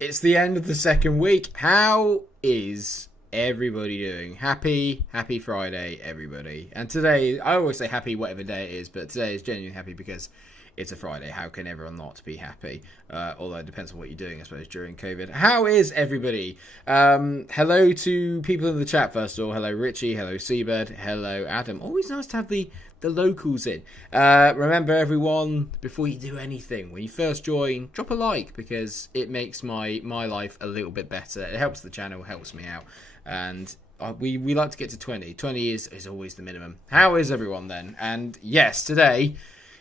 It's the end of the second week. How is everybody doing? Happy Friday, everybody. And today, I always say happy whatever day it is, but today is genuinely happy because it's a Friday. How can everyone not be happy? Although it depends on what you're doing, I suppose, during COVID. How is everybody? Hello to people in the chat, first of all. Hello, Richie. Hello, Seabird. Hello, Adam. Always nice to have the locals in. Remember, everyone, before you do anything, when you first join, drop a like, because it makes my life a little bit better. It helps the channel, helps me out. And we like to get to 20. 20 is always the minimum. How is everyone then? And yes, today,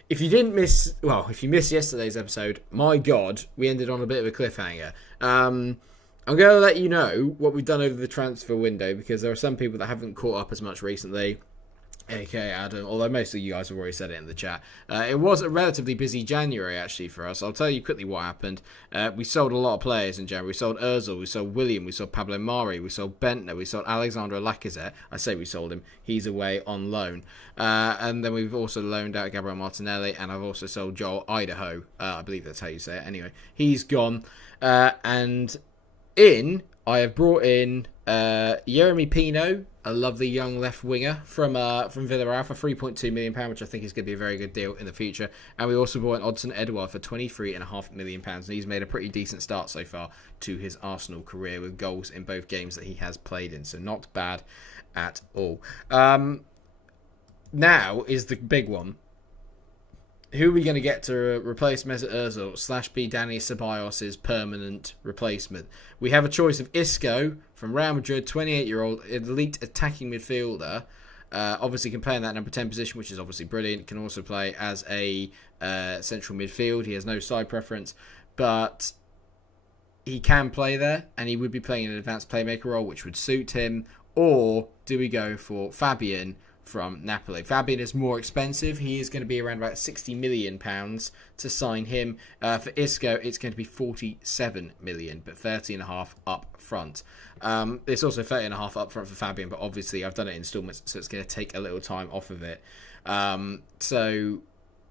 if you missed yesterday's episode, my God, we ended on a bit of a cliffhanger. I'm going to let you know what we've done over the transfer window, because there are some people that haven't caught up as much recently. Okay, Adam, although most of you guys have already said it in the chat. It was a relatively busy January, actually, for us. I'll tell you quickly what happened. We sold a lot of players in January. We sold Ozil, we sold William, we sold Pablo Mari, we sold Bentner, we sold Alexandre Lacazette. I say we sold him. He's away on loan. And then we've also loaned out Gabriel Martinelli, and I've also sold Joel Idaho. I believe that's how you say it. Anyway, he's gone. And I have brought in Jeremy Pino, a lovely young left winger from Villarreal for £3.2 million, which I think is going to be a very good deal in the future. And we also brought in Odsonne Edouard for £23.5 million, and he's made a pretty decent start so far to his Arsenal career with goals in both games that he has played in, so not bad at all. Now is the big one. Who are we going to get to replace Mesut Ozil / be Dani Ceballos' permanent replacement? We have a choice of Isco from Real Madrid, 28-year-old elite attacking midfielder. Obviously can play in that number 10 position, which is obviously brilliant. Can also play as a central midfield. He has no side preference, but he can play there, and he would be playing an advanced playmaker role, which would suit him. Or do we go for Fabian from Napoli? Fabian is more expensive. He is going to be around about £60 million to sign him. For Isco, it's going to be 47 million, but 30.5 up front. It's also 30.5 up front for Fabian, but obviously I've done it in installments, so it's going to take a little time off of it. So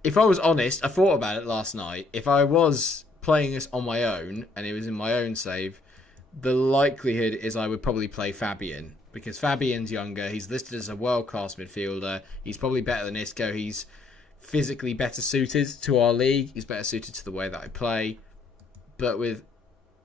if I was honest, I thought about it last night. If I was playing this on my own and it was in my own save, the likelihood is I would probably play Fabian, because Fabian's younger. He's listed as a world-class midfielder. He's probably better than Isco. He's physically better suited to our league. He's better suited to the way that I play. But with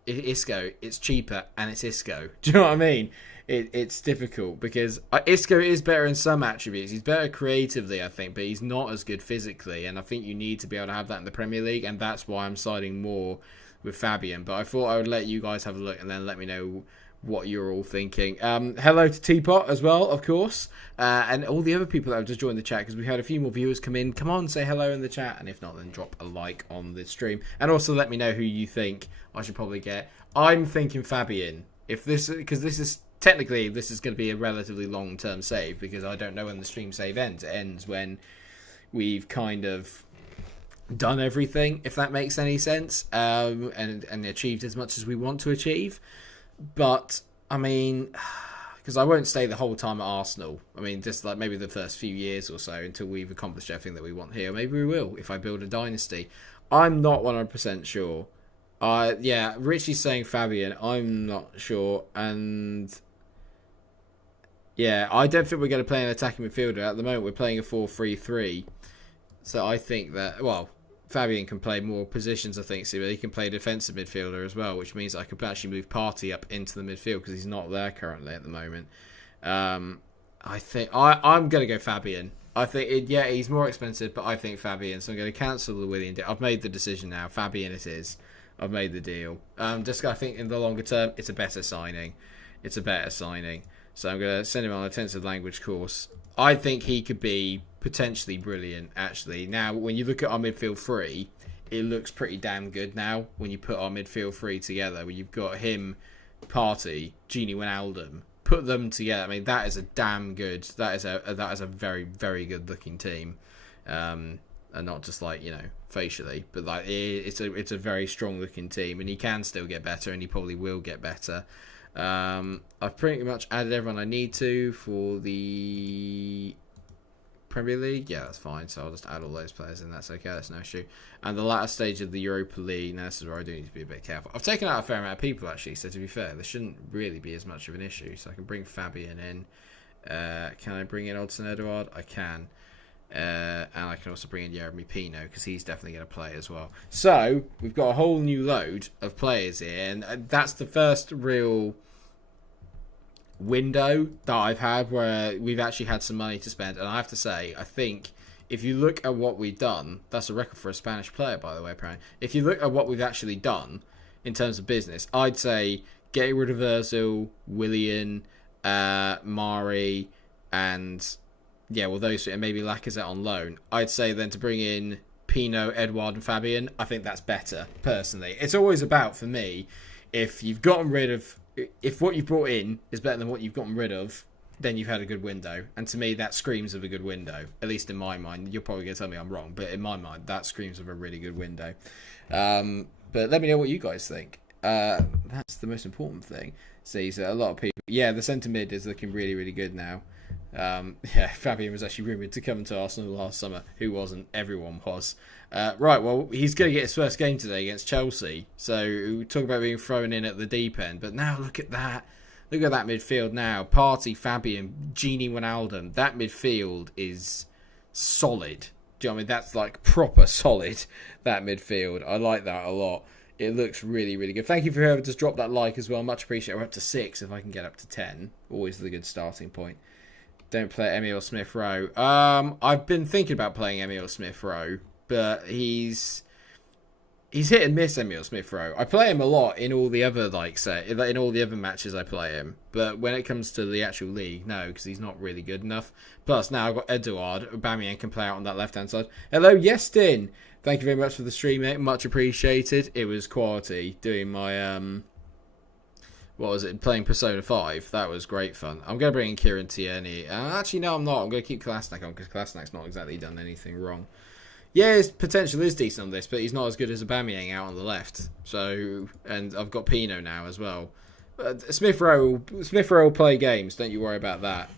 Isco, it's cheaper and it's Isco. Do you know what I mean? It's difficult because Isco is better in some attributes. He's better creatively, I think, but he's not as good physically. And I think you need to be able to have that in the Premier League, and that's why I'm siding more with Fabian. But I thought I would let you guys have a look and then let me know what you're all thinking. Hello to Teapot as well, of course, and all the other people that have just joined the chat, because we've had a few more viewers come in. Come on, say hello in the chat, and if not, then drop a like on the stream, and also let me know who you think I should probably get. I'm thinking Fabian, because this is going to be a relatively long-term save, because I don't know when the stream save ends. It ends when we've kind of done everything, if that makes any sense, and achieved as much as we want to achieve. But, I mean, because I won't stay the whole time at Arsenal. I mean, just like maybe the first few years or so until we've accomplished everything that we want here. Maybe we will if I build a dynasty. I'm not 100% sure. Yeah, Richie's saying Fabian. I'm not sure. And yeah, I don't think we're going to play an attacking midfielder. At the moment, we're playing a 4-3-3. So I think that, well, Fabian can play more positions, I think, so he can play defensive midfielder as well, which means I could actually move Partey up into the midfield because he's not there currently at the moment. I think I'm going to go Fabian. I think, he's more expensive, but I think Fabian, so I'm going to cancel the William deal. I've made the decision now. Fabian it is. I've made the deal. I think in the longer term, it's a better signing. So I'm going to send him on a intensive language course. I think he could be potentially brilliant, actually. Now, when you look at our midfield three, it looks pretty damn good now when you put our midfield three together. When you've got him, Partey, Gini Wijnaldum, put them together. I mean, that is a damn good. That is a very, very good looking team, and not just like, facially, but like it's a very strong looking team, and he can still get better, and he probably will get better. I've pretty much added everyone I need to for the Premier League, yeah, that's fine. So I'll just add all those players in. That's okay. That's no issue. And the latter stage of the Europa League, now this is where I do need to be a bit careful. I've taken out a fair amount of people, actually, so to be fair, there shouldn't really be as much of an issue. So I can bring Fabian in. Can I bring in Odsonne Edouard? I can. And I can also bring in Yeremy Pino, because he's definitely going to play as well. So we've got a whole new load of players here, and that's the first real window that I've had where we've actually had some money to spend. And I have to say, I think if you look at what we've done, that's a record for a Spanish player, by the way, apparently. If you look at what we've actually done in terms of business, I'd say getting rid of Ozil, Willian, Mari, and yeah, well, those, and maybe Lacazette on loan. I'd say then to bring in Pino, Edouard, and Fabian, I think that's better, personally. It's always about, for me, if you've gotten rid of, if what you've brought in is better than what you've gotten rid of, then you've had a good window. And to me, that screams of a good window, at least in my mind. You're probably going to tell me I'm wrong, but in my mind, that screams of a really good window. But let me know what you guys think. That's the most important thing. See, so a lot of people, yeah, the centre mid is looking really, really good now. Yeah, Fabian was actually rumoured to come to Arsenal last summer. Who wasn't? Everyone was. Right, well, he's going to get his first game today against Chelsea. So we talk about being thrown in at the deep end. But now look at that. Look at that midfield now. Partey, Fabian, Gini Wijnaldum. That midfield is solid. Do you know what I mean? That's like proper solid, that midfield. I like that a lot. It looks really, really good. Thank you for whoever just dropped that like as well. Much appreciated. We're up to 6 if I can get up to 10. Always the good starting point. Don't play Emile Smith-Rowe. I've been thinking about playing Emile Smith-Rowe, but he's hit and miss. Emile Smith-Rowe. I play him a lot in all the other in all the other matches I play him, but when it comes to the actual league, no, because he's not really good enough. Plus now I've got Edouard. Aubameyang can play out on that left hand side. Hello, Yestin. Thank you very much for the stream, mate. Much appreciated. It was quality doing my what was it? Playing Persona 5. That was great fun. I'm going to bring in Kieran Tierney. Actually, no, I'm not. I'm going to keep Kolasinac on because Kolasinac not exactly done anything wrong. Yeah, his potential is decent on this, but he's not as good as Aubameyang out on the left. So, and I've got Pino now as well. Smith-Rowe will play games. Don't you worry about that.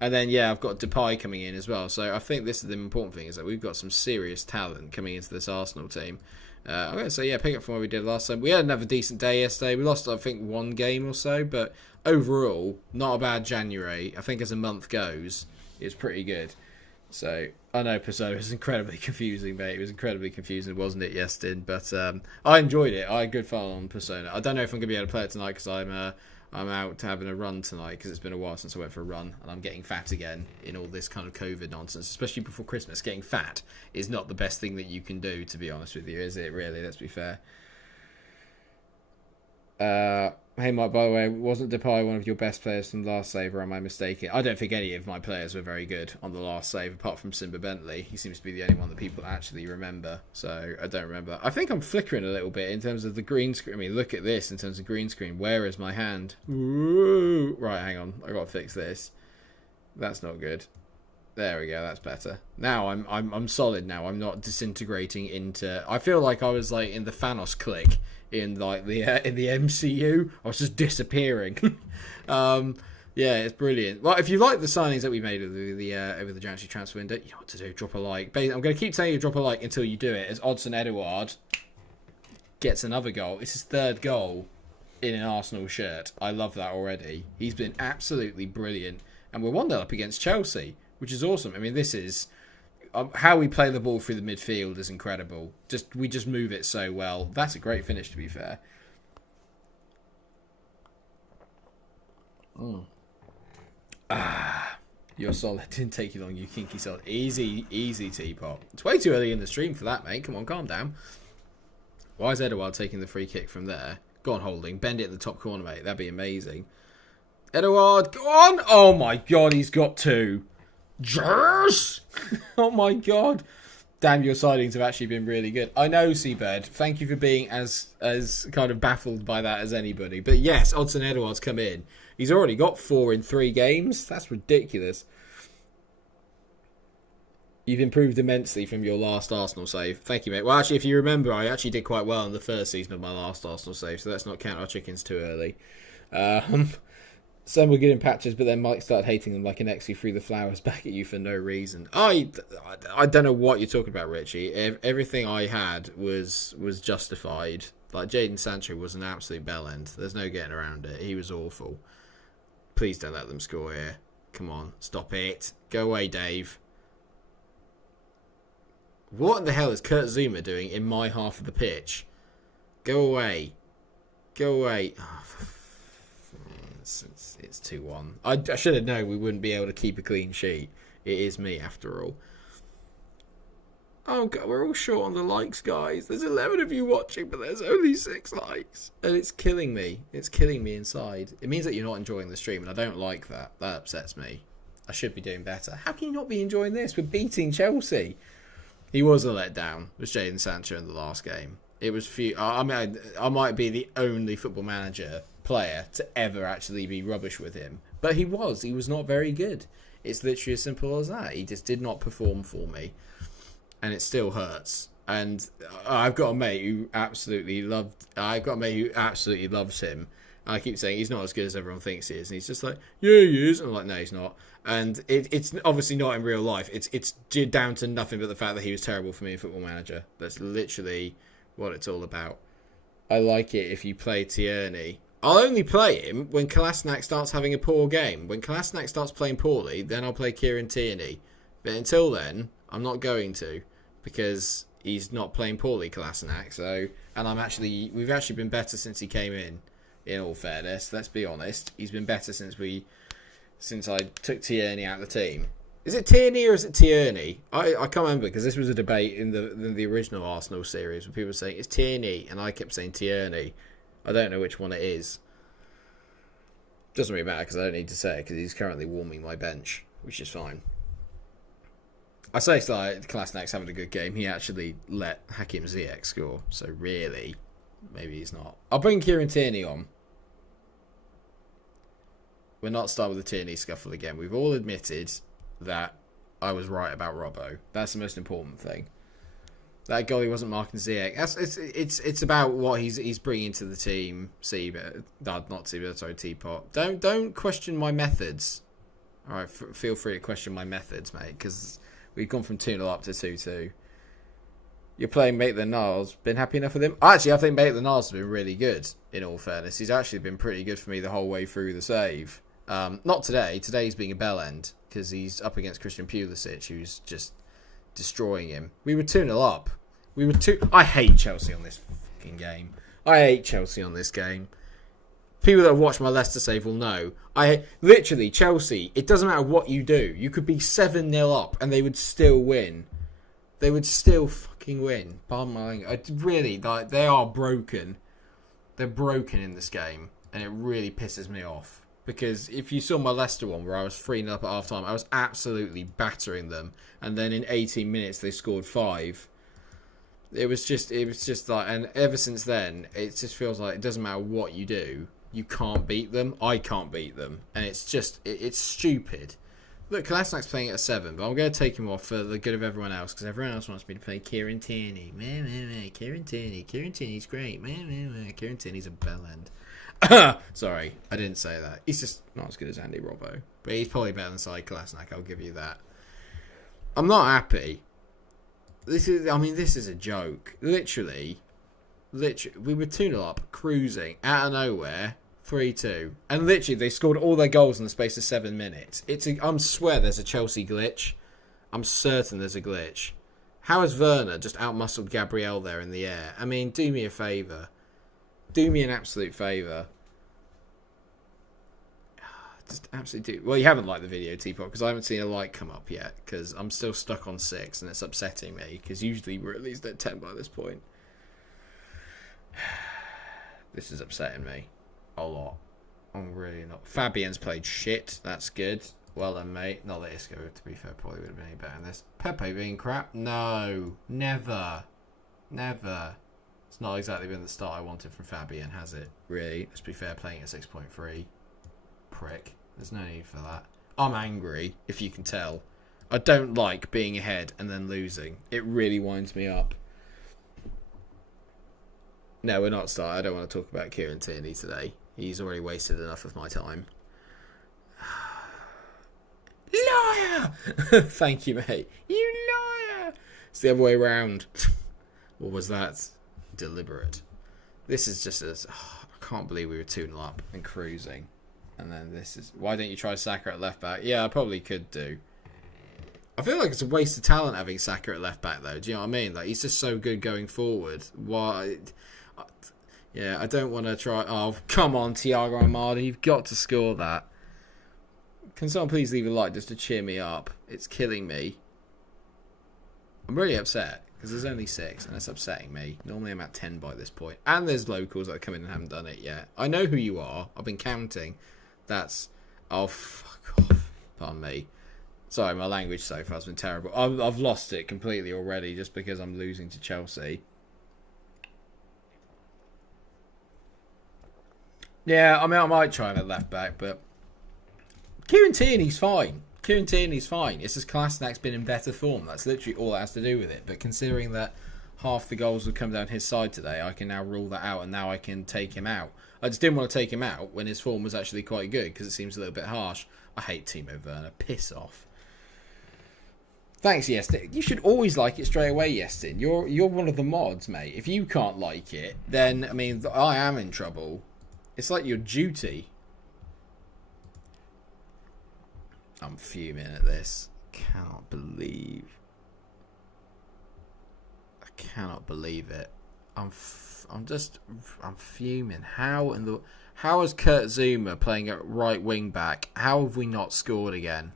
And then, yeah, I've got Depay coming in as well. So I think this is the important thing, is that we've got some serious talent coming into this Arsenal team. I'm going to say, yeah, pick up from what we did last time. We had another decent day yesterday. We lost, I think, 1 game or so. But overall, not a bad January. I think as a month goes, it's pretty good. So, I know Persona is incredibly confusing, mate. It was incredibly confusing, wasn't it, Yestin? But I enjoyed it. I had good fun on Persona. I don't know if I'm going to be able to play it tonight because I'm out having a run tonight because it's been a while since I went for a run and I'm getting fat again in all this kind of COVID nonsense, especially before Christmas. Getting fat is not the best thing that you can do, to be honest with you, is it really? Let's be fair. Hey Mike, by the way, wasn't Depay one of your best players from the last save, or am I mistaken? I don't think any of my players were very good on the last save, apart from Simba Bentley. He seems to be the only one that people actually remember, so I don't remember that. I think I'm flickering a little bit in terms of the green screen. I mean, look at this in terms of green screen. Where is my hand? Ooh. Right, hang on. I got to fix this. That's not good. There we go. That's better. Now I'm solid. Now I'm not disintegrating into. I feel like I was like in the Thanos click in like the in the MCU. I was just disappearing. Yeah, it's brilliant. Well, if you like the signings that we made over the January transfer window, you know what to do. Drop a like. I'm going to keep telling you to drop a like until you do it. As Odsonne Edouard gets another goal. It's his 3rd goal in an Arsenal shirt. I love that already. He's been absolutely brilliant, and we're 1-0 up against Chelsea, which is awesome. I mean, this is how we play the ball through the midfield is incredible. We just move it so well. That's a great finish, to be fair. You're solid. Didn't take you long, you kinky solid. Easy teapot. It's way too early in the stream for that, mate. Come on, calm down. Why is Edouard taking the free kick from there? Go on, Holding. Bend it in the top corner, mate. That'd be amazing. Edouard, go on! Oh my god, he's got 2. Yes! Oh my god. Damn, your sightings have actually been really good. I know, Seabird. Thank you for being as kind of baffled by that as anybody. But yes, Odsonne Edouard's come in. He's already got 4 in 3 games. That's ridiculous. You've improved immensely from your last Arsenal save. Thank you, mate. Well, actually, if you remember, I actually did quite well in the first season of my last Arsenal save, so let's not count our chickens too early. Some were good in patches, but then Mike started hating them like an ex who threw the flowers back at you for no reason. I don't know what you're talking about, Richie. Everything I had was justified. Like, Jadon Sancho was an absolute bellend. There's no getting around it. He was awful. Please don't let them score here. Come on, stop it. Go away, Dave. What the hell is Kurt Zuma doing in my half of the pitch? Go away. Go away. Oh, it's 2-1. I should have known we wouldn't be able to keep a clean sheet. It is me, after all. Oh, God, we're all short on the likes, guys. There's 11 of you watching, but there's only 6 likes. And it's killing me. It's killing me inside. It means that you're not enjoying the stream, and I don't like that. That upsets me. I should be doing better. How can you not be enjoying this? We're beating Chelsea. He was a letdown. It was Jadon Sancho in the last game. It was few. I mean, I might be the only Football Manager player to ever actually be rubbish with him. But he was. He was not very good. It's literally as simple as that. He just did not perform for me. And it still hurts. And I've got a mate who absolutely loves him. And I keep saying he's not as good as everyone thinks he is. And he's just like, yeah, he is. And I'm like, no, he's not. And it's obviously not in real life. It's down to nothing but the fact that he was terrible for me in Football Manager. That's literally what it's all about. I like it if you play Tierney. I'll only play him when Kolasinac starts having a poor game. When Kolasinac starts playing poorly, then I'll play Kieran Tierney. But until then, I'm not going to, because he's not playing poorly, Kolasinac. So, and we've actually been better since he came in. In all fairness, let's be honest, he's been better since I took Tierney out of the team. Is it Tierney or is it Tierney? I can't remember, because this was a debate in the original Arsenal series where people were saying it's Tierney and I kept saying Tierney. I don't know which one it is. Doesn't really matter because I don't need to say it because he's currently warming my bench, which is fine. I say it's like Kolasinac having a good game. He actually let Hakim Ziyech score, so really, maybe he's not. I'll bring Kieran Tierney on. We're not starting with the Tierney scuffle again. We've all admitted that I was right about Robbo. That's the most important thing. That goalie wasn't marking Ziyech. It's about what he's bringing to the team. Teapot. Don't question my methods. All right, feel free to question my methods, mate, because we've gone from 2-0 up to 2-2. You're playing Maitland-Niles. Been happy enough with him? Actually, I think Maitland-Niles has been really good, in all fairness. He's actually been pretty good for me the whole way through the save. Not today. Today's being a bell end, because he's up against Christian Pulisic, who's just destroying him. We were 2-0 up. I hate Chelsea on this fucking game. I hate Chelsea on this game. People that have watched my Leicester save will know. Literally, Chelsea, it doesn't matter what you do. You could be 7-0 up and they would still win. They would still fucking win. Pardon my language. Really, like, they are broken. They're broken in this game. And it really pisses me off. Because if you saw my Leicester one where I was 3-0 up at half time, I was absolutely battering them. And then in 18 minutes they scored 5. It was just like, and ever since then, it just feels like it doesn't matter what you do, you can't beat them. I can't beat them. And it's just, it's stupid. Look, Kolasinac's playing at a 7, but I'm going to take him off for the good of everyone else, because everyone else wants me to play Kieran Tierney. Kieran Tierney. Kieran Tierney's great. Kieran Tierney's a bellend. Sorry, I didn't say that. He's just not as good as Andy Robbo. But he's probably better than Sai Kolasinac, I'll give you that. I'm not happy. This is a joke. Literally, we were 2-0 up, cruising, out of nowhere, 3-2. And literally, they scored all their goals in the space of 7 minutes. I swear there's a Chelsea glitch. I'm certain there's a glitch. How has Werner just outmuscled Gabriel there in the air? I mean, do me a favour. Do me an absolute favour. Just absolutely do. Well, you haven't liked the video, Teapot, because I haven't seen a like come up yet, because I'm still stuck on 6, and it's upsetting me, because usually we're at least at 10 by this point. This is upsetting me a lot. I'm really not. Fabian's played shit. That's good. Well done, mate. Not that Isco, to be fair, probably would have been any better than this. Pepe being crap? No. Never. Never. It's not exactly been the start I wanted from Fabian, has it? Really? Let's be fair, playing at 6.3. Prick. There's no need for that. I'm angry, if you can tell. I don't like being ahead and then losing. It really winds me up. No, we're not starting. I don't want to talk about Kieran Tierney today. He's already wasted enough of my time. liar! Thank you, mate. You liar! It's the other way around. Or was that deliberate? This is just as... I can't believe we were 2-0 up and cruising. And then this is... Why don't you try Saka at left back? Yeah, I probably could do. I feel like it's a waste of talent having Saka at left back, though. Do you know what I mean? Like, he's just so good going forward. Why... Yeah, I don't want to try... Oh, come on, Thiago Almada. You've got to score that. Can someone please leave a like just to cheer me up? It's killing me. I'm really upset because there's only 6 and it's upsetting me. Normally I'm at 10 by this point. And there's locals that come in and haven't done it yet. I know who you are. I've been counting. That's... Oh, fuck off. Pardon me. Sorry, my language so far has been terrible. I've lost it completely already just because I'm losing to Chelsea. Yeah, I mean, I might try him at left back, but Kieran Tierney's fine. Kieran Tierney's fine. It's just Kolasinac been in better form. That's literally all that has to do with it. But considering that half the goals would come down his side today, I can now rule that out, and now I can take him out. I just didn't want to take him out when his form was actually quite good because it seems a little bit harsh. I hate Timo Werner. Piss off. Thanks, Yestin. You should always like it straight away, Yestin. You're one of the mods, mate. If you can't like it, then, I mean, I am in trouble. It's like your duty. I'm fuming at this. I cannot believe it. I'm fuming. How is Kurt Zouma playing at right wing back? How have we not scored again?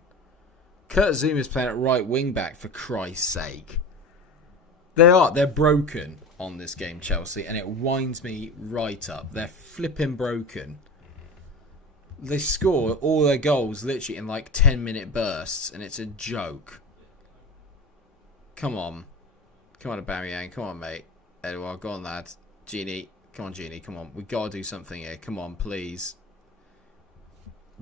Kurt Zuma's playing at right wing back, for Christ's sake. They're broken on this game, Chelsea, and it winds me right up. They're flipping broken. They score all their goals literally in like 10-minute bursts, and it's a joke. Come on. Come on, Aubameyang. Come on, mate. Edouard, go on, lad. Genie. Come on, Genie. Come on. We've got to do something here. Come on, please.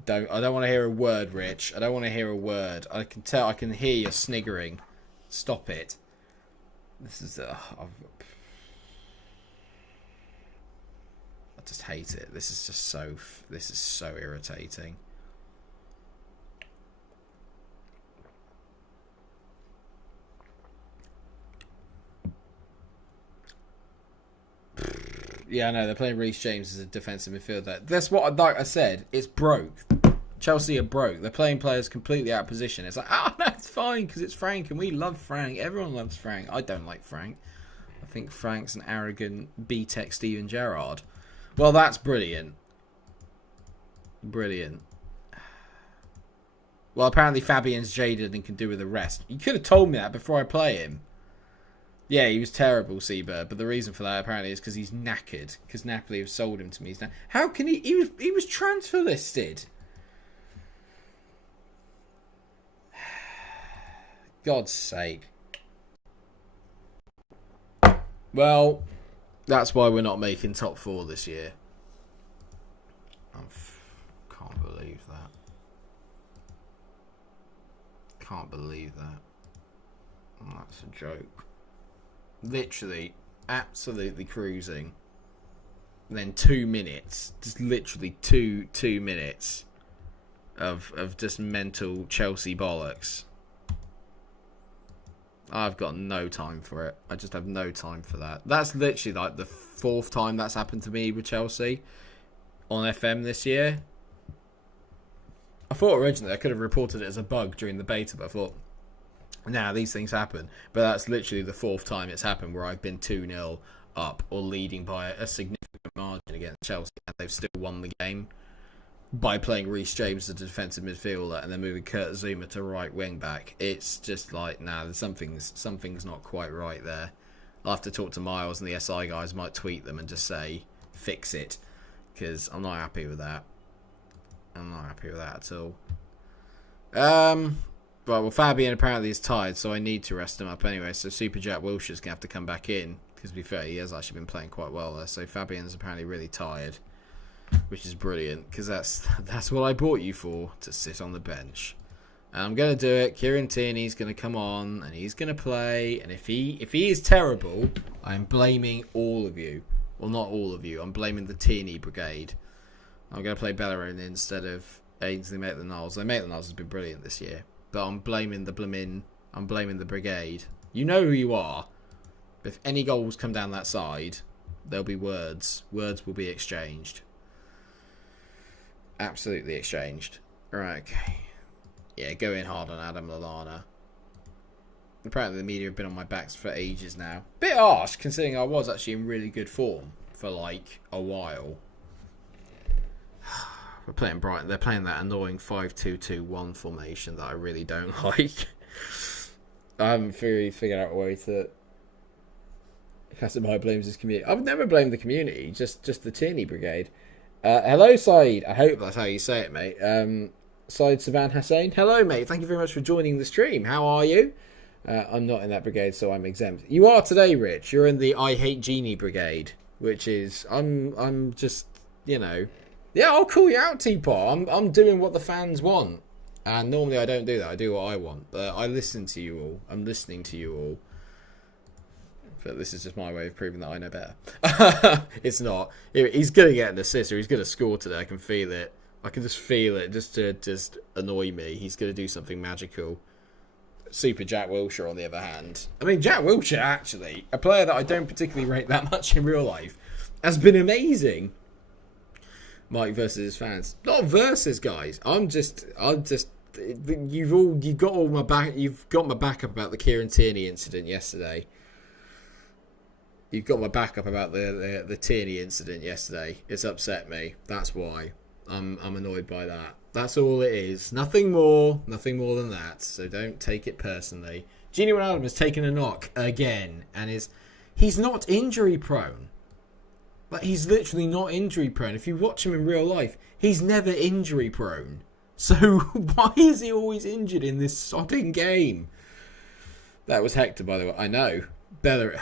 I don't want to hear a word, Rich. I don't want to hear a word. I can hear you sniggering. Stop it. This is... I just hate it. This is so irritating. Yeah, I know. They're playing Reece James as a defensive midfielder. That's what, like I said, it's broke. Chelsea are broke. They're playing players completely out of position. It's like, oh, no, it's fine because it's Frank and we love Frank. Everyone loves Frank. I don't like Frank. I think Frank's an arrogant B-Tech Steven Gerrard. Well, that's brilliant. Brilliant. Well, apparently Fabian's jaded and can do with the rest. You could have told me that before I play him. Yeah, he was terrible, Seabird, but the reason for that apparently is because he's knackered. Because Napoli have sold him to me. How can he... He was transfer listed. God's sake. Well, that's why we're not making top 4 this year. Can't believe that. Can't believe that. That's a joke. Literally, absolutely cruising. And then 2 minutes, just literally two minutes of just mental Chelsea bollocks. I've got no time for it. I just have no time for that. That's literally like the 4th time that's happened to me with Chelsea on FM this year. I thought originally I could have reported it as a bug during the beta, but I thought, nah, these things happen. But that's literally the 4th time it's happened where I've been 2-0 up or leading by a significant margin against Chelsea, and they've still won the game by playing Reece James as a defensive midfielder and then moving Kurt Zouma to right wing back. It's just like, nah, something's not quite right there. I'll have to talk to Miles and the SI guys. Might tweet them and just say, fix it, because I'm not happy with that. I'm not happy with that at all. Right, well, Fabian apparently is tired, so I need to rest him up anyway. So Super Jack Wilshere's going to have to come back in, because to be fair, he has actually been playing quite well there. So Fabian's apparently really tired, which is brilliant, because that's what I bought you for, to sit on the bench. And I'm going to do it. Kieran Tierney's going to come on, and he's going to play. And if he is terrible, I'm blaming all of you. Well, not all of you. I'm blaming the Tierney brigade. I'm going to play Bellerin instead of Ainsley Maitland-Niles. Maitland-Niles has been brilliant this year. but I'm blaming the brigade. You know who you are. If any goals come down that side, there'll be words. Words will be exchanged. Absolutely exchanged. Right, okay. Yeah, go in hard on Adam Lallana. Apparently the media have been on my backs for ages now. Bit harsh, considering I was actually in really good form for like a while. We're playing Brighton. They're playing that annoying 5-2-2-1 formation that I really don't like. I haven't really figured out a way to... Casemiro blames his community. I've never blamed the community, just the Tierney Brigade. Hello, Saeed. I hope that's how you say it, mate. Saeed Savan Hussein. Hello, mate. Thank you very much for joining the stream. How are you? I'm not in that brigade, so I'm exempt. You are today, Rich. You're in the I Hate Genie Brigade, which is... I'm just, you know... Yeah, I'll call you out, Teapot. I'm doing what the fans want. And normally I don't do that. I do what I want. But I listen to you all. I'm listening to you all. But this is just my way of proving that I know better. It's not. He's going to get an assist or he's going to score today. I can feel it. I can just feel it just to annoy me. He's going to do something magical. Super Jack Wilshere, on the other hand. I mean, Jack Wilshere, actually, a player that I don't particularly rate that much in real life, has been amazing. Mike versus his fans. Not versus, guys. You've got my backup about the Kieran Tierney incident yesterday. You've got my backup about the Tierney incident yesterday. It's upset me. That's why. I'm annoyed by that. That's all it is. Nothing more than that. So don't take it personally. Genie Wijnaldum has taken a knock again, and he's not injury prone. Like, he's literally not injury prone. If you watch him in real life, he's never injury prone. So why is he always injured in this sodding game? That was Hector, by the way. I know. Beller.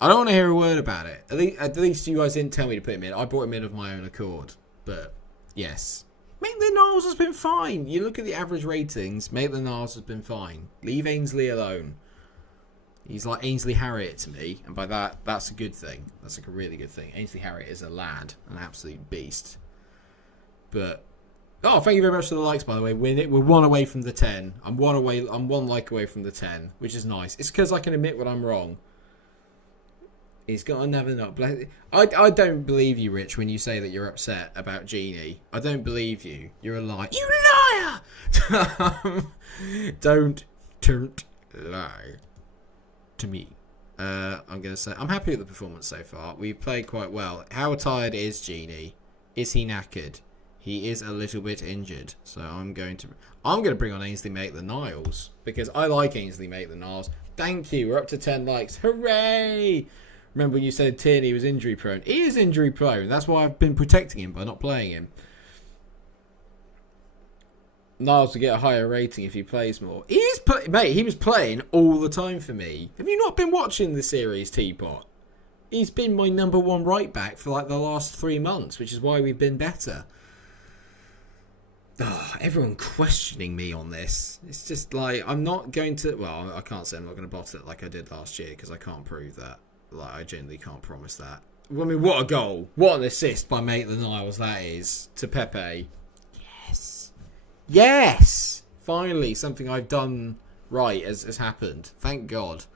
I don't want to hear a word about it. At least you guys didn't tell me to put him in. I brought him in of my own accord. But, yes. Maitland-Niles has been fine. You look at the average ratings, Maitland-Niles has been fine. Leave Ainsley alone. He's like Ainsley Harriott to me. And by that, that's a good thing. That's like a really good thing. Ainsley Harriott is a lad. An absolute beast. But... Oh, thank you very much for the likes, by the way. We're one away from the 10. I'm one like away from the 10, which is nice. It's because I can admit when I'm wrong. He's got another knock. I don't believe you, Rich, when you say that you're upset about Genie. I don't believe you. You're a liar. You liar! Don't lie to me. I'm going to say, I'm happy with the performance so far. We've played quite well. How tired is Genie? Is he knackered? He is a little bit injured. So I'm going to bring on Ainsley Maitland-Niles because I like Ainsley Maitland-Niles. Thank you. We're up to 10 likes. Hooray! Remember when you said Tierney was injury prone? He is injury prone. That's why I've been protecting him by not playing him. Niles will get a higher rating if he plays more. He was playing all the time for me. Have you not been watching the series, Teapot? He's been my number one right back for like the last 3 months, which is why we've been better. Oh, everyone questioning me on this. It's just like, I'm not going to... Well, I can't say I'm not going to bottle it like I did last year because I can't prove that. Like, I genuinely can't promise that. I mean, what a goal. What an assist by Maitland-Niles that is to Pepe. Yes. Yes! Finally, something I've done right has happened. Thank God.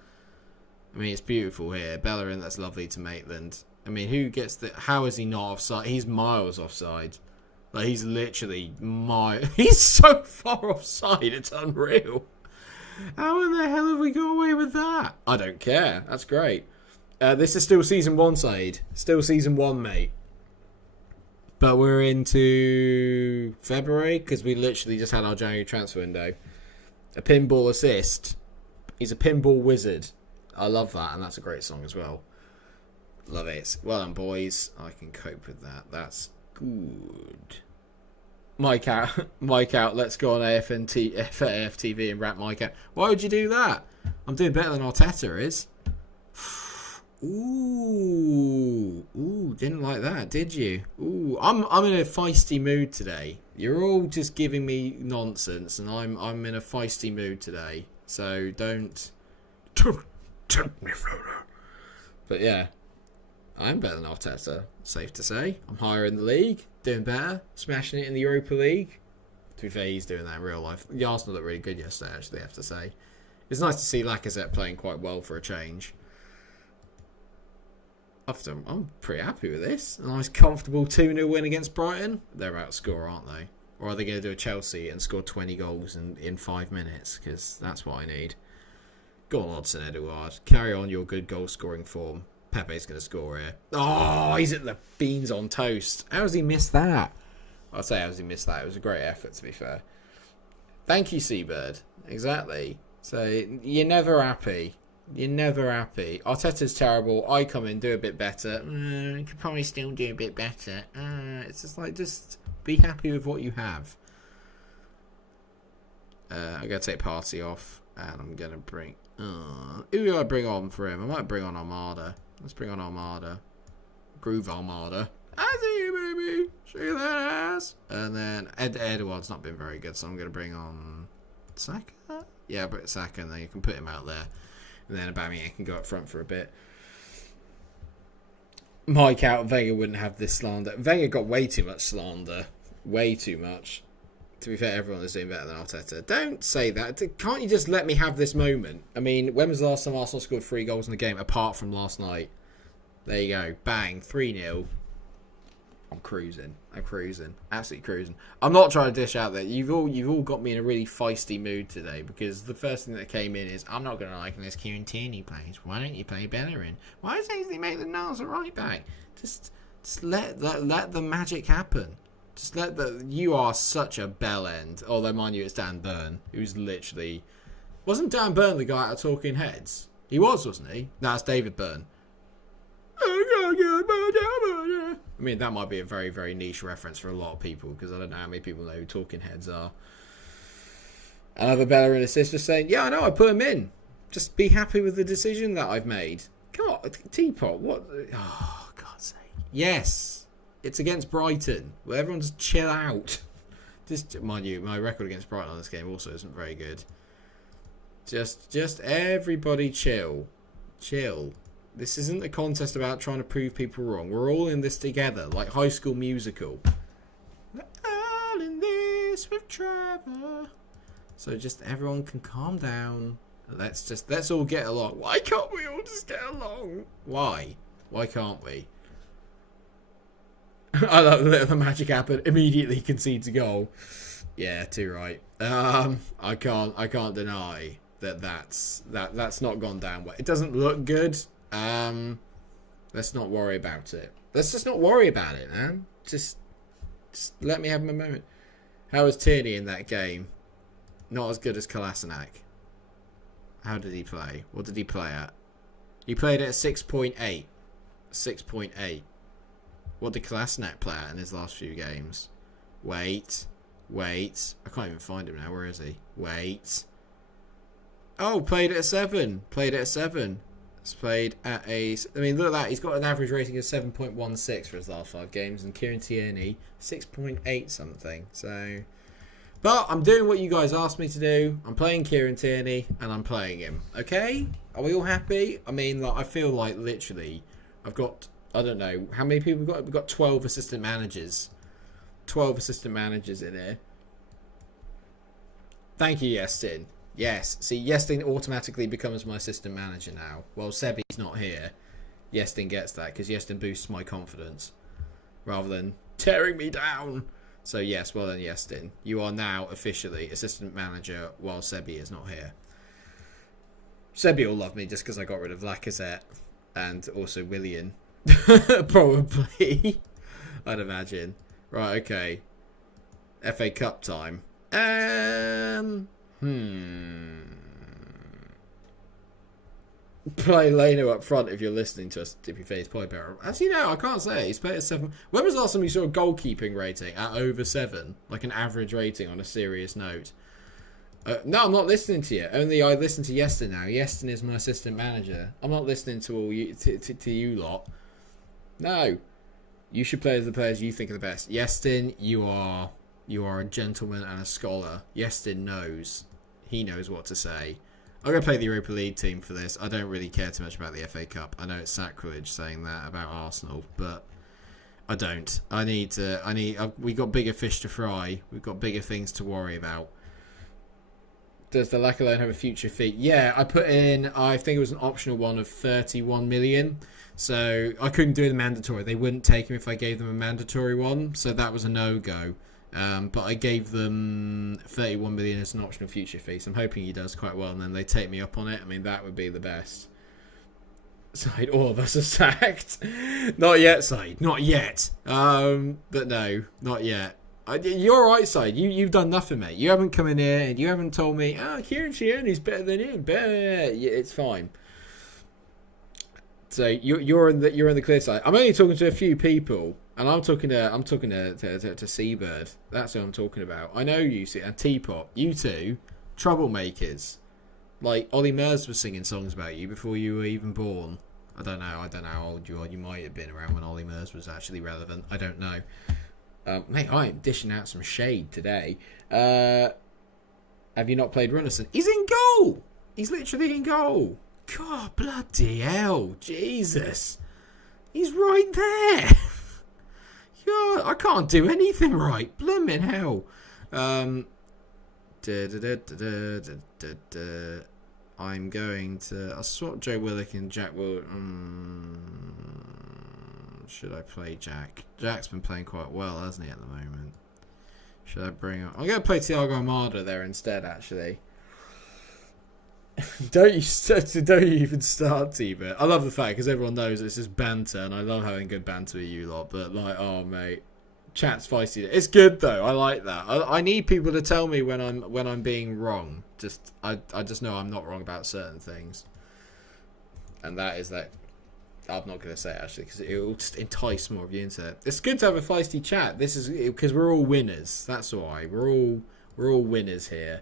I mean, it's beautiful here. Bellerin, that's lovely to Maitland. I mean, who gets the... How is he not offside? He's miles offside. Like, he's literally he's so far offside, it's unreal. How in the hell have we got away with that? I don't care. That's great. This is still season 1, Said. Still season 1, mate. But we're into February because we literally just had our January transfer window. A pinball assist. He's a pinball wizard. I love that, and that's a great song as well. Love it. Well done, boys. I can cope with that. That's good. Mike out. Let's go on AFTV and rap Mike out. Why would you do that? I'm doing better than Arteta is. Ooh, didn't like that, did you? Ooh, I'm in a feisty mood today. You're all just giving me nonsense, and I'm in a feisty mood today. So don't tempt me further. But yeah, I'm better than Arteta. Safe to say, I'm higher in the league, doing better, smashing it in the Europa League. To be fair, he's doing that in real life. The Arsenal looked really good yesterday, actually, I have to say. It's nice to see Lacazette playing quite well for a change. I'm pretty happy with this. A nice, comfortable 2-0 win against Brighton. They're outscore, aren't they? Or are they going to do a Chelsea and score 20 goals in 5 minutes? Because that's what I need. Go on, Odsonne Edouard. Carry on your good goal-scoring form. Pepe's going to score here. Oh, he's at the beans on toast. How has he missed that? I'd say how has he missed that? It was a great effort, to be fair. Thank you, Seabird. Exactly. So, you're never happy. You're never happy. Arteta's terrible. I come in, do a bit better. You could probably still do a bit better. It's just like, just be happy with what you have. I'm going to take Party off. And I'm going to bring... who do I bring on for him? I might bring on Armada. Let's bring on Armada. Groove Armada. I see you, baby. Show that ass. And then Edouard's not been very good, so I'm going to bring on Saka. Yeah, but Saka, and then you can put him out there. And then Aubameyang can go up front for a bit. Mike out. Wenger wouldn't have this slander. Wenger got way too much slander. Way too much. To be fair, everyone is doing better than Arteta. Don't say that. Can't you just let me have this moment? I mean, when was the last time Arsenal scored 3 goals in the game, apart from last night? There you go. Bang. 3-0. I'm cruising. Absolutely cruising. I'm not trying to dish out there. You've all got me in a really feisty mood today, because the first thing that came in is, I'm not going to like unless Kieran Tierney plays. Why don't you play Bellerin? Why does he make the Niles a right back? Just let the magic happen. Just let you are such a bell end. Although, mind you, it's Dan Burn, who's literally... Wasn't Dan Burn the guy out of Talking Heads? He was, wasn't he? No, it's David Byrne. I mean, that might be a very, very niche reference for a lot of people, because I don't know how many people know who Talking Heads are. Another Bellerin assist just saying, yeah, I know, I put him in. Just be happy with the decision that I've made. Come on, Teapot, what? Oh, God's sake. Yes, it's against Brighton. Well, everyone just chill out. Just, mind you, my record against Brighton on this game also isn't very good. Just everybody chill. Chill. This isn't a contest about trying to prove people wrong. We're all in this together, like High School Musical. We're all in this with Trevor. So just everyone can calm down. Let's all get along. Why can't we all just get along? Why? Why can't we? I love that the magic happened. Immediately concedes a goal. Yeah, too right. I can't deny that's not gone down well. It doesn't look good. Let's not worry about it. Let's just not worry about it, man. Just let me have my moment. How was Tierney in that game? Not as good as Kolasinac. How did he play? What did he play at? He played at 6.8. 6.8. What did Kolasinac play at in his last few games? Wait. I can't even find him now. Where is he? Wait. Oh, played at a 7. It's played at a... I mean, look at that. He's got an average rating of 7.16 for his last 5 games. And Kieran Tierney, 6.8 something. So... But I'm doing what you guys asked me to do. I'm playing Kieran Tierney, and I'm playing him. Okay? Are we all happy? I mean, like, I feel like, literally, I've got... I don't know. How many people we've got? We've got 12 assistant managers. 12 assistant managers in here. Thank you, Yestin. Yes. See, Yestin automatically becomes my assistant manager now. Well, Sebi's not here. Yestin gets that because Yestin boosts my confidence rather than tearing me down. So, yes, well done, Yestin. You are now officially assistant manager while Sebi is not here. Sebi will love me just because I got rid of Lacazette and also Willian. Probably. I'd imagine. Right, okay. FA Cup time. Play Leno up front if you're listening to us. If you face play better. Actually, no, I can't say. He's played at 7. When was the last time you saw a goalkeeping rating at over 7? Like an average rating on a serious note. No, I'm not listening to you. Only I listen to Yestin now. Yestin is my assistant manager. I'm not listening to all you to you lot. No. You should play as the players you think are the best. Yestin, you are a gentleman and a scholar. Yestin knows. He knows what to say. I'm going to play the Europa League team for this. I don't really care too much about the FA Cup. I know it's sacrilege saying that about Arsenal, but I don't. We got bigger fish to fry. We've got bigger things to worry about. Does the Lack Alone have a future fee? Yeah, I put in, I think it was an optional one of 31 million. So I couldn't do the mandatory. They wouldn't take him if I gave them a mandatory one. So that was a no-go. But I gave them 31 million as an optional future fee. So I'm hoping he does quite well and then they take me up on it. I mean, that would be the best. Side, all of us are sacked. Not yet, Side. Not yet. But no, not yet. You're right, Side. You've done nothing, mate. You haven't come in here and you haven't told me, Kieran Sheehan's better than him. Better. Yeah, it's fine. So you're in the clear side. I'm only talking to a few people, and I'm talking to Seabird. That's who I'm talking about. I know you, and Teapot. You two, troublemakers. Like Ollie Murs was singing songs about you before you were even born. I don't know how old you are. You might have been around when Ollie Murs was actually relevant. I don't know. Mate, I am dishing out some shade today. Have you not played Runnison? He's in goal! He's literally in goal. God, bloody hell. Jesus. He's right there. God, I can't do anything right. Blimmin' hell. I'm going to... I'll swap Joe Willock and Jack Willock. Should I play Jack? Jack's been playing quite well, hasn't he, at the moment? Should I bring up... I'm going to play Thiago Almada there instead, actually. Don't you even start, T-Bit. I love the fact, because everyone knows it's just banter, and I love having good banter with you lot, but, like, oh, mate. Chat's feisty. It's good, though. I like that. I need people to tell me when I'm being wrong. I just know I'm not wrong about certain things. And that is that... I'm not going to say it, actually, because it will just entice more of you into it. It's good to have a feisty chat. This is because we're all winners. That's why. We're all winners here.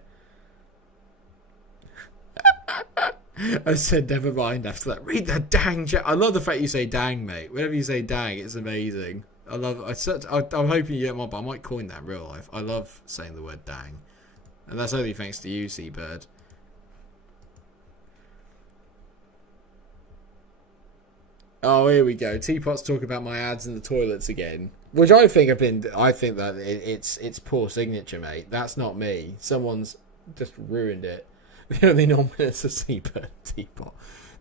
I said never mind after that. Read that dang chat. I love the fact you say dang, mate. Whenever you say dang, it's amazing. I love it. I'm hoping you get more, but I might coin that in real life. I love saying the word dang. And that's only thanks to you, Seabird. Oh, here we go. Teapot's talking about my ads in the toilets again, which I think that it's poor signature, mate. That's not me. Someone's just ruined it. The only non-winners are Seabird, Teapot.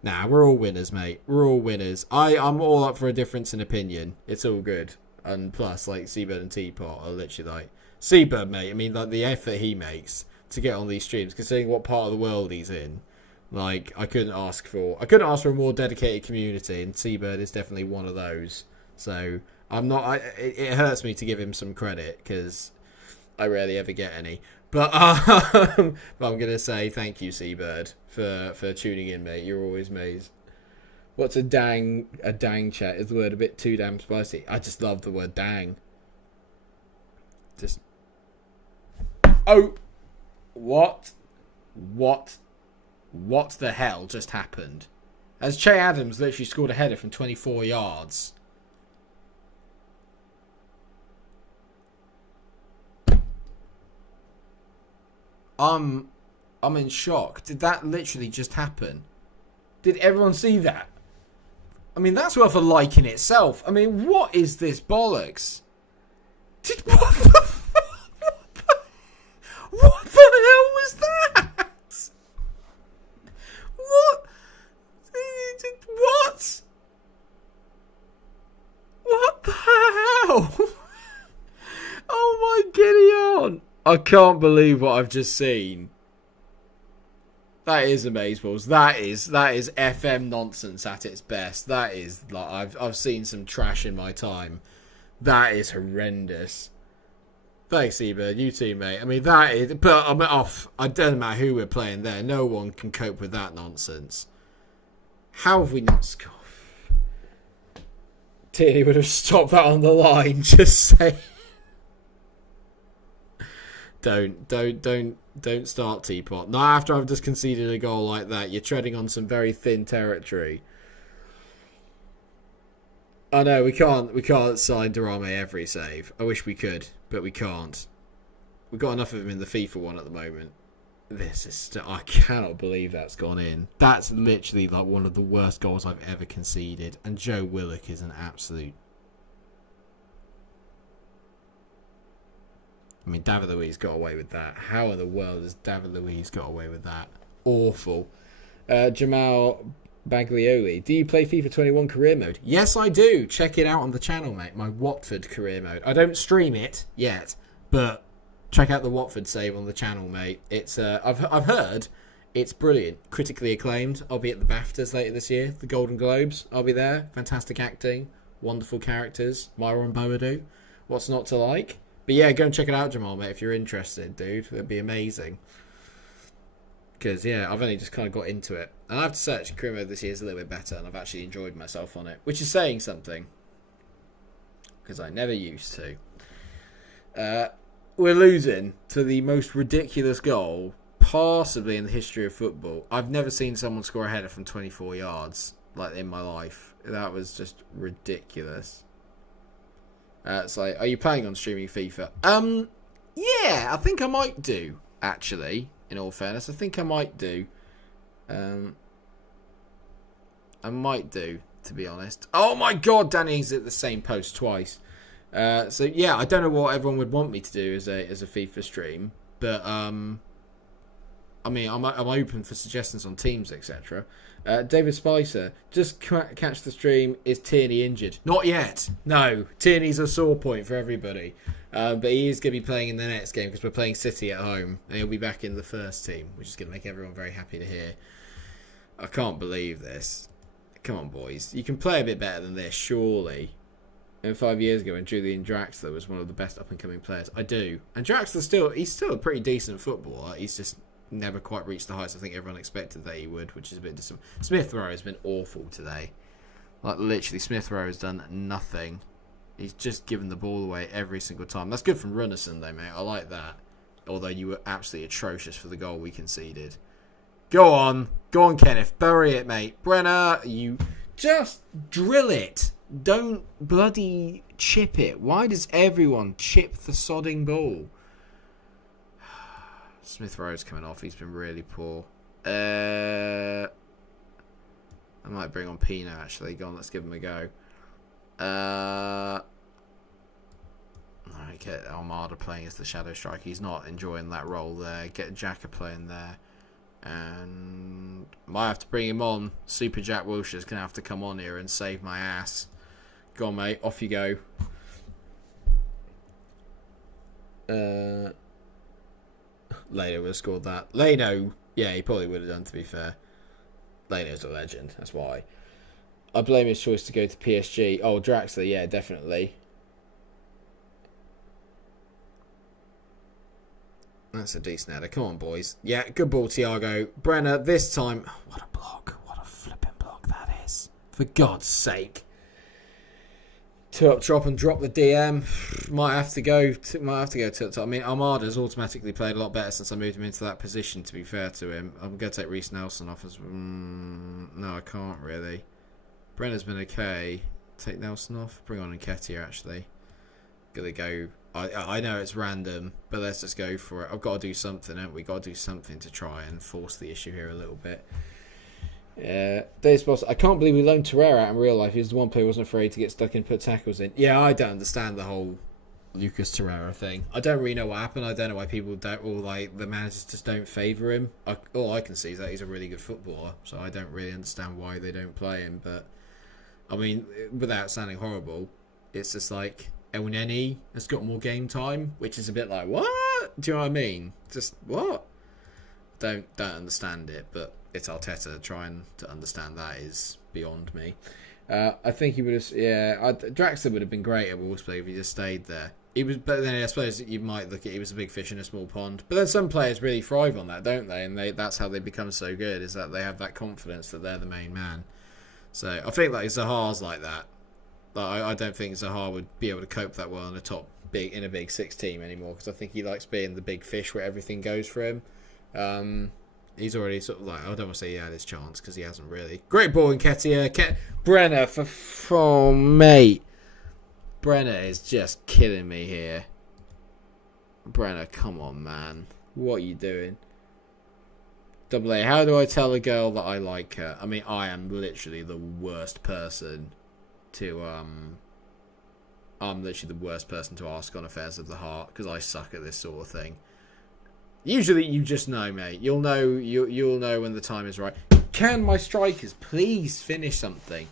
Nah, we're all winners, mate. We're all winners. I'm all up for a difference in opinion. It's all good. And plus, like, Seabird and Teapot are literally like Seabird, mate. I mean, like the effort he makes to get on these streams, considering what part of the world he's in. Like, I couldn't ask for a more dedicated community, and Seabird is definitely one of those. So I'm not. It hurts me to give him some credit because I rarely ever get any. But I'm gonna say thank you, Seabird, for tuning in, mate. You're always amazed. What's a dang chat? Is the word a bit too damn spicy? I just love the word dang. Just what the hell just happened? As Che Adams literally scored a header from 24 yards. I'm in shock. Did that literally just happen? Did everyone see that? I mean, that's worth a like in itself. I mean, what is this bollocks? What the hell was that? What? What the hell? Oh my giddy on. I can't believe what I've just seen. That is amazeballs. That is FM nonsense at its best. That is like I've seen some trash in my time. That is horrendous. Thanks, Ebert. You too, mate. I mean, that is... But I'm off. It doesn't matter who we're playing there. No one can cope with that nonsense. How have we not scored? Tierney would have stopped that on the line. Just say... Don't start, Teapot. Not after I've just conceded a goal like that. You're treading on some very thin territory. I know we can't sign Durame every save. I wish we could, but we can't. We've got enough of him in the FIFA one at the moment. This is I cannot believe that's gone in. That's literally like one of the worst goals I've ever conceded. And Joe Willock is an absolute I mean, David Luiz got away with that. How in the world has David Luiz got away with that? Awful. Jamal Baglioli. Do you play FIFA 21 career mode? Yes, I do. Check it out on the channel, mate. My Watford career mode. I don't stream it yet, but check out the Watford save on the channel, mate. It's I've heard it's brilliant. Critically acclaimed. I'll be at the BAFTAs later this year. The Golden Globes. I'll be there. Fantastic acting. Wonderful characters. MikeRo and Boadu. What's not to like? But yeah, go and check it out, Jamal, mate, if you're interested, dude. It'd be amazing. Because, yeah, I've only just kind of got into it. And I have to say, actually, career mode this year is a little bit better, and I've actually enjoyed myself on it, which is saying something. Because I never used to. We're losing to the most ridiculous goal, possibly in the history of football. I've never seen someone score a header from 24 yards, like, in my life. That was just ridiculous. It's like, are you planning on streaming FIFA? Yeah, I think I might do, actually, in all fairness. I think I might do. I might do, to be honest. Oh my god, Danny's at the same post twice. So, yeah, I don't know what everyone would want me to do as a FIFA stream. But, I mean, I'm open for suggestions on teams, etc. David Spicer, just catch the stream. Is Tierney injured? Not yet. No, Tierney's a sore point for everybody. But he is going to be playing in the next game because we're playing City at home. And he'll be back in the first team, which is going to make everyone very happy to hear. I can't believe this. Come on, boys. You can play a bit better than this, surely. And 5 years ago when Julian Draxler was one of the best up-and-coming players. I do. And Draxler he's still a pretty decent footballer. He's just never quite reached the heights I think everyone expected that he would, which is a bit disappointing. Smith Rowe has been awful today. Like, literally, Smith Rowe has done nothing. He's just given the ball away every single time. That's good from Runnison, though, mate. I like that. Although you were absolutely atrocious for the goal we conceded. Go on. Go on, Kenneth. Bury it, mate. Brenner, you just drill it. Don't bloody chip it. Why does everyone chip the sodding ball? Smith Rowe's coming off. He's been really poor. I might bring on Pino, actually. Go on, let's give him a go. Alright, get Almada playing as the Shadow Striker. He's not enjoying that role there. Get Xhaka playing there. And might have to bring him on. Super Jack Wilshere's going to have to come on here and save my ass. Go on, mate. Off you go. Leno would have scored that. Leno, yeah, he probably would have done, to be fair. Leno's a legend, that's why. I blame his choice to go to PSG. Oh, Draxler, yeah, definitely. That's a decent header. Come on, boys. Yeah, good ball, Thiago. Brenner, this time... Oh, what a block. What a flipping block that is. For God's sake. 2 up drop and drop the DM. Might have to go to the top. I mean, Almada's automatically played a lot better since I moved him into that position, to be fair to him. I'm going to take Reece Nelson off as... no, I can't really. Brenner's been okay. Take Nelson off. Bring on Nketiah, actually. Gonna go... I know it's random, but let's just go for it. I've got to do something, haven't we? Got to do something to try and force the issue here a little bit. Dave's boss, I can't believe we loaned Torreira out in real life. He was the one player who wasn't afraid to get stuck and put tackles in. Yeah, I don't understand the whole Lucas Torreira thing. I don't really know what happened. I don't know why people don't, or like the managers just don't favour him. All I can see is that he's a really good footballer, so I don't really understand why they don't play him. But I mean, without sounding horrible, it's just like El Neni has got more game time, which is a bit like, what? Do you know what I mean? Just what? Don't understand it, but it's Arteta. Trying to understand that is beyond me. I think he would have. Yeah, Draxler would have been great at Wolfsburg if he just stayed there. He was, but then I suppose you might look at he was a big fish in a small pond. But then some players really thrive on that, don't they? And that's how they become so good. Is that they have that confidence that they're the main man. So I think like Zaha's like that. Like, I don't think Zaha would be able to cope that well in a big six team anymore, because I think he likes being the big fish where everything goes for him. He's already sort of like, I don't want to say he had his chance because he hasn't really. Great ball in Nketiah. Brenner oh mate. Brenner is just killing me here. Brenner, come on, man. What are you doing? Double A, how do I tell a girl that I like her? I mean, I am literally the worst person to I'm literally the worst person to ask on affairs of the heart because I suck at this sort of thing. Usually, you just know, mate. You'll know. You'll know when the time is right. Can my strikers please finish something?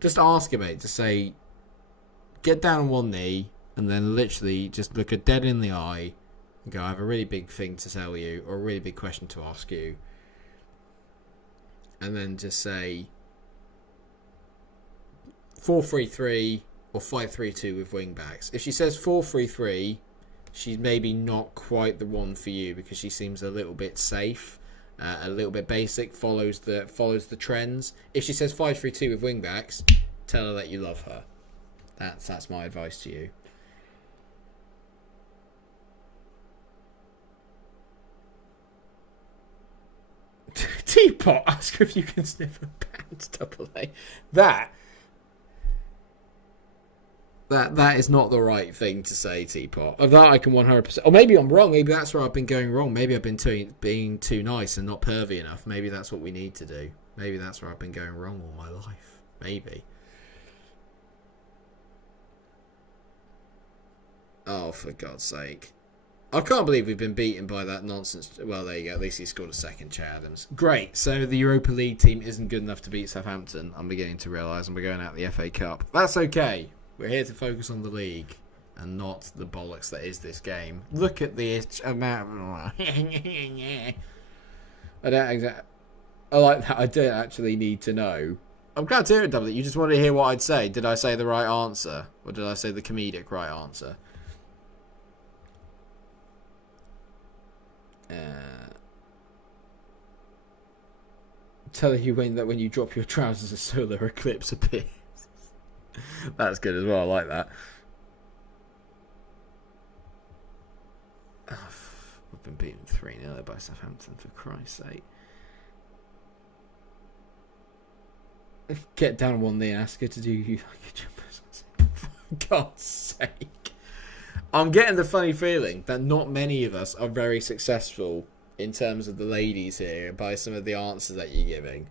Just ask him, mate. To say, get down on one knee and then literally just look her dead in the eye and go, I have a really big thing to tell you or a really big question to ask you. And then just say 4-3-3 or 5-3-2 with wing backs. If she says 4-3-3, she's maybe not quite the one for you because she seems a little bit safe, a little bit basic, follows the trends. If she says 5-3-2 with wing backs, tell her that you love her. That's my advice to you. Teapot, ask her if you can sniff her pants. AA. That is not the right thing to say, Teapot. Of that I can 100%. Or maybe I'm wrong. Maybe that's where I've been going wrong. Maybe I've been being too nice and not pervy enough. Maybe that's what we need to do. Maybe that's where I've been going wrong all my life. Maybe. Oh, for God's sake. I can't believe we've been beaten by that nonsense. Well, there you go. At least he scored a second, Che Adams. Great. So the Europa League team isn't good enough to beat Southampton. I'm beginning to realise, and we're going out the FA Cup. That's okay. We're here to focus on the league and not the bollocks that is this game. Look at the amount. I like that. I don't actually need to know. I'm glad to hear it, W. You just wanted to hear what I'd say. Did I say the right answer? Or did I say the comedic right answer? Tell you when you drop your trousers, a solar eclipse appears. That's good as well. I like that. Oh, we've been beaten 3-0 by Southampton, for Christ's sake. Get down on one knee and ask her to do you like a jump. For God's sake. I'm getting the funny feeling that not many of us are very successful in terms of the ladies here by some of the answers that you're giving.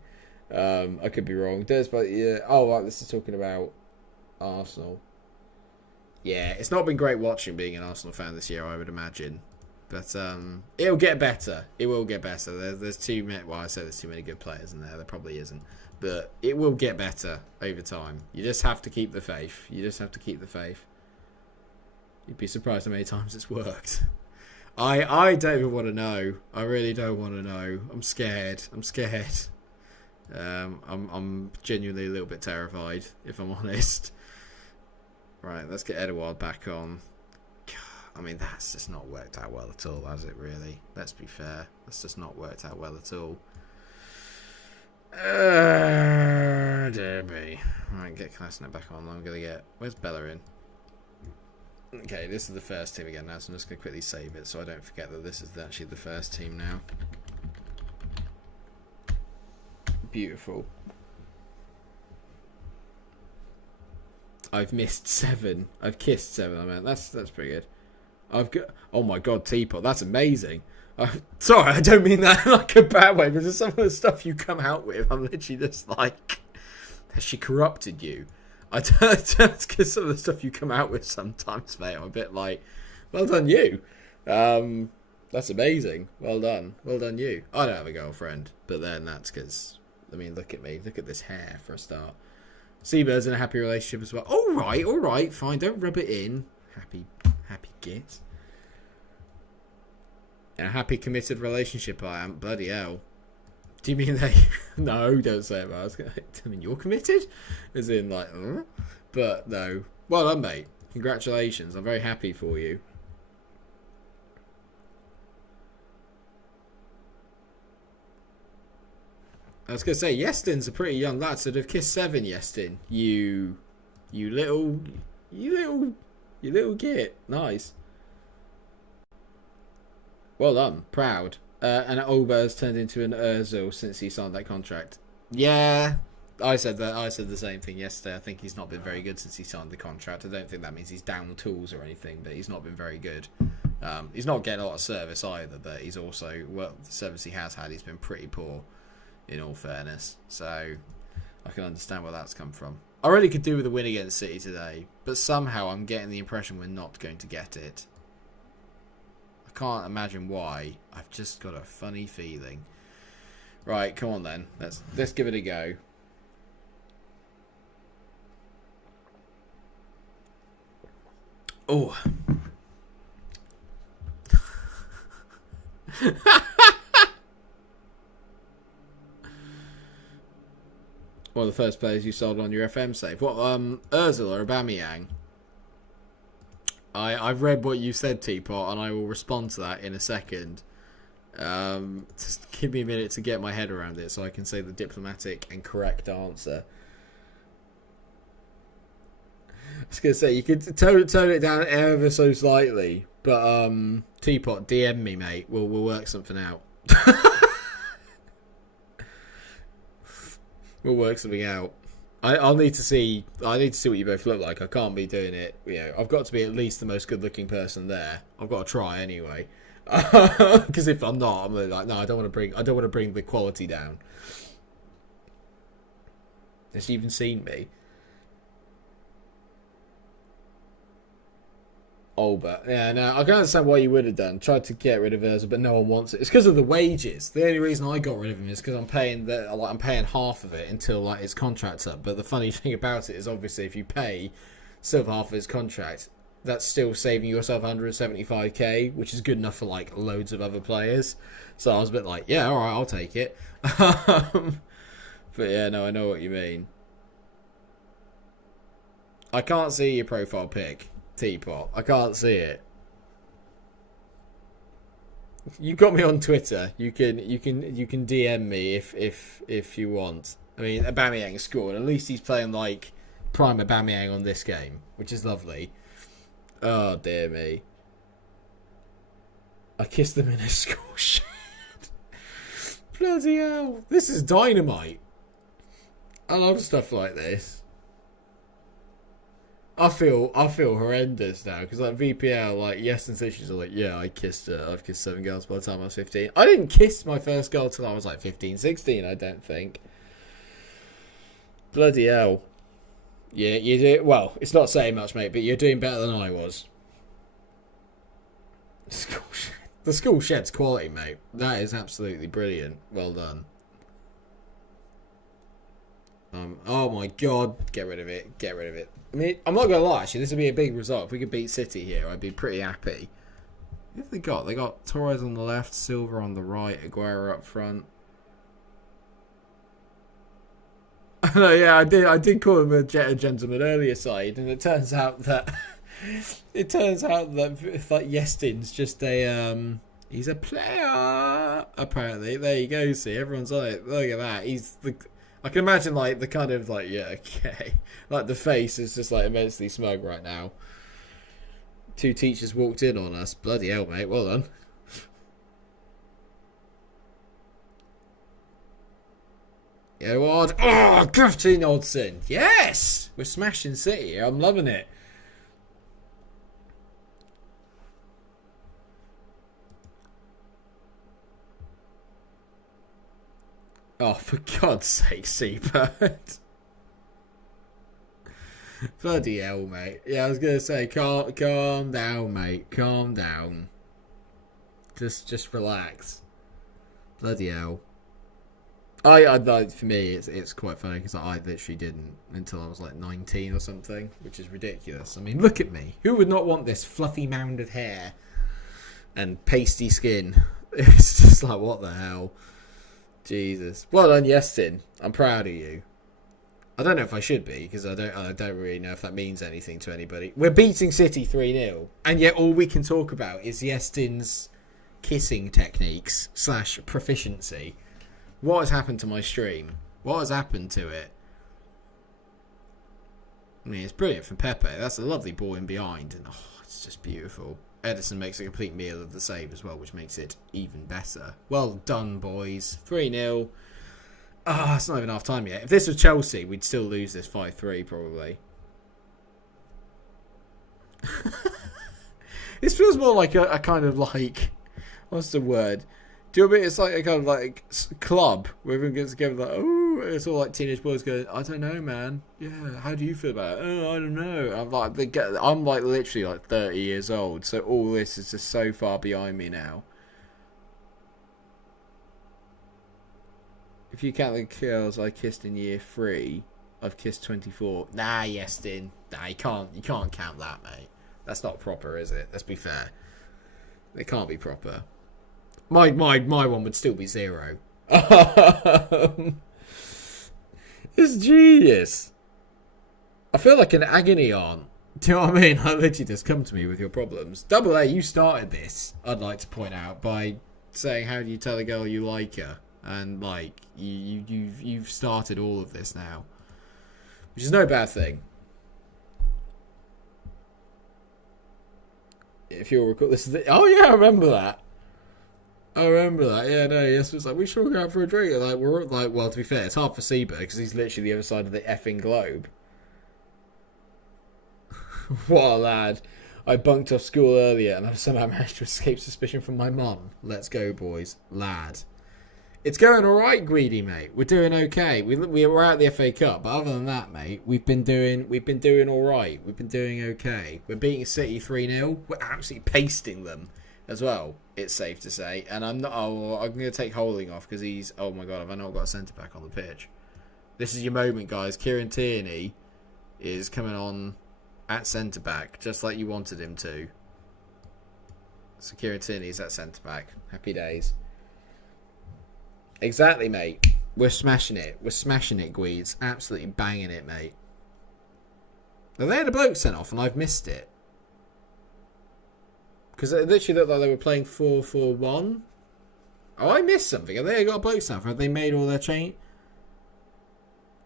I could be wrong. But yeah. Oh, right, this is talking about Arsenal. Yeah, it's not been great watching being an Arsenal fan this year, I would imagine. But it'll get better. It will get better. There's too many. Well, I say there's too many good players in there. There probably isn't. But it will get better over time. You just have to keep the faith. You just have to keep the faith. You'd be surprised how many times it's worked. I don't even want to know. I really don't want to know. I'm scared. I'm genuinely a little bit terrified, if I'm honest. Right, let's get Edouard back on. I mean, that's just not worked out well at all, has it, really? Let's be fair. That's just not worked out well at all. Dear me. Right, get Klasner back on. I'm going to get... Where's Bellerin? Okay, this is the first team again now, so I'm just going to quickly save it so I don't forget that this is actually the first team now. Beautiful. I've missed 7. I've kissed 7. I mean, that's pretty good. I've got. Oh my God, Teapot, that's amazing. Sorry, I don't mean that in like a bad way, but some of the stuff you come out with, I'm literally just like, has she corrupted you? I don't because some of the stuff you come out with sometimes, mate, I'm a bit like, well done you. That's amazing. Well done you. I don't have a girlfriend, but then that's because, I mean, look at me. Look at this hair for a start. Seabird's in a happy relationship as well. All right, fine. Don't rub it in. Happy git. In a happy committed relationship, I am. Bloody hell. Do you mean they? No, don't say it. I mean, you're committed? As in, like, but no. Well done, mate. Congratulations. I'm very happy for you. I was going to say, Yestin's a pretty young lad, so they've kissed 7, Yestin. You little git. Nice. Well done. Proud. And Olber's turned into an Ozil since he signed that contract. Yeah, I said that. I said the same thing yesterday. I think he's not been very good since he signed the contract. I don't think that means he's down tools or anything, but he's not been very good. He's not getting a lot of service either, but he's also, well, the service he has had, he's been pretty poor, in all fairness. So, I can understand where that's come from. I really could do with a win against City today, but somehow I'm getting the impression we're not going to get it. I can't imagine why. I've just got a funny feeling. Right, come on then. Let's give it a go. Oh. One of the first players you sold on your FM save. What, Ozil or Aubameyang? I've read what you said, Teapot, and I will respond to that in a second. Just give me a minute to get my head around it so I can say the diplomatic and correct answer. I was going to say, you could tone it down ever so slightly, but Teapot, DM me, mate. We'll work something out. We'll work something out. I'll need to see. I need to see what you both look like. I can't be doing it. You know, I've got to be at least the most good-looking person there. I've got to try anyway. Because if I'm not, I'm like, no, I don't want to bring the quality down. Has she even seen me? Oh, but yeah, no, I can understand why you would have done. Tried to get rid of Ozil, but no one wants it. It's because of the wages. The only reason I got rid of him is because I'm paying half of it until his contract's up. But the funny thing about it is, obviously, if you pay still half of his contract, that's still saving yourself 175k, which is good enough for loads of other players. So I was a bit like, yeah, all right, I'll take it. But yeah, no, I know what you mean. I can't see your profile pic. Teapot. I can't see it. You got me on Twitter. You can DM me if you want. I mean, Aubameyang scored. At least he's playing like prime Aubameyang on this game, which is lovely. Oh dear me. I kissed them in a school shed. Bloody hell! This is dynamite. I love stuff like this. I feel horrendous now because VPL, yes and Sisters are yeah, I kissed her. I've kissed 7 girls by the time I was 15. I didn't kiss my first girl till I was 15, 16, I don't think. Bloody hell. Yeah, you do. Well, it's not saying much, mate, but you're doing better than I was. The school shed's quality, mate. That is absolutely brilliant. Well done. Oh my god, get rid of it. Get rid of it. I mean, I'm not going to lie, actually, this would be a big result. If we could beat City here, I'd be pretty happy. What have they got? They got Torres on the left, Silva on the right, Aguero up front. No, yeah, I did call him a gentleman earlier, side, and it turns out that Yestin's just a he's a player apparently. There you go. See, everyone's on it. Look at that. I can imagine the kind of yeah, okay, the face is just immensely smug right now. 2 teachers walked in on us. Bloody hell, mate. Well done. Yeah, what? Oh, Grafton Odson. Yes! We're smashing City. I'm loving it. Oh, for God's sake, Seabird. Bloody hell, mate. Yeah, I was going to say, calm down, mate. Calm down. Just relax. Bloody hell. For me, it's quite funny because I literally didn't until I was 19 or something, which is ridiculous. I mean, look at me. Who would not want this fluffy mound of hair and pasty skin? It's just what the hell? Jesus. Well done, Yestin. I'm proud of you. I don't know if I should be because I don't really know if that means anything to anybody. We're beating City 3-0, and yet all we can talk about is Yestin's kissing techniques / proficiency. What has happened to my stream? What has happened to it? I mean, it's brilliant from Pepe. That's a lovely ball in behind. And it's just beautiful. Edison makes a complete meal of the save as well, which makes it even better. Well done, boys. 3-0. It's not even half time yet. If this was Chelsea, we'd still lose this 5-3 probably. This feels more like a kind of what's the word? Do you know what I mean? It's like a kind of club where everyone gets together oh, It's all like teenage boys going, I don't know, man. Yeah, how do you feel about it? Oh, I don't know. I'm like literally like 30 years old, so all this is just so far behind me now. If you count the girls I kissed in year 3, I've kissed 24. Nah, Yestin. Nah, you can't count that, mate. That's not proper, is it? Let's be fair. It can't be proper. My one would still be 0. It's genius. I feel like an agony aunt. Do you know what I mean? I literally just come to me with your problems. Double A, you started this, I'd like to point out, by saying how do you tell a girl you like her, and like you've started all of this now, which is no bad thing. If you'll recall, this is oh yeah, I remember that. Yeah, no, yes, it was like, we should go out for a drink. Like, we're like, well, to be fair, it's hard for Seba because he's literally the other side of the effing globe. What a lad. I bunked off school earlier and I've somehow managed to escape suspicion from my mum. Let's go, boys. Lad. It's going alright, Greedy, mate. We're doing okay. We're out the FA Cup, but other than that, mate, we've been doing alright. We've been doing okay. We're beating City 3-0. We're absolutely pasting them as well, it's safe to say. And I'm not. Oh, I'm going to take Holding off because he's. Oh my god, I've not got a centre back on the pitch. This is your moment, guys. Kieran Tierney is coming on at centre back, just like you wanted him to. So Kieran Tierney is at centre back. Happy days. Exactly, mate. We're smashing it. We're smashing it, Gweeds. Absolutely banging it, mate. Now, they had a bloke sent off and I've missed it. Because it literally looked like they were playing 4-4-1. Oh, I missed something. Have they got a bloke sent off? Have they made all their change?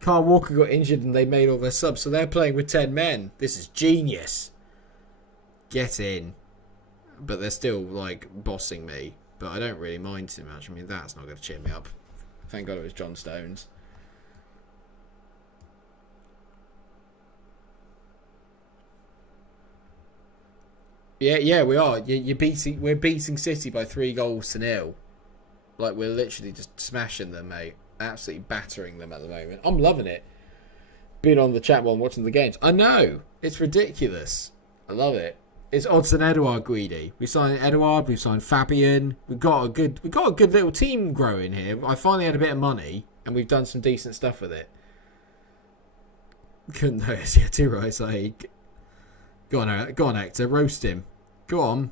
Carl Walker got injured and they made all their subs. So they're playing with 10 men. This is genius. Get in. But they're still, like, bossing me. But I don't really mind too much. I mean, that's not going to cheer me up. Thank God it was John Stones. Yeah, we are. We're beating City by 3-0. Like, we're literally just smashing them, mate. Absolutely battering them at the moment. I'm loving it. Being on the chat while I'm watching the games. I know. It's ridiculous. I love it. It's Odson Edouard, Greedy. We signed Edouard, we've signed Fabian. We've got a good little team growing here. I finally had a bit of money and we've done some decent stuff with it. Couldn't notice, yeah, too right, like. Go on, Hector, roast him. Go on.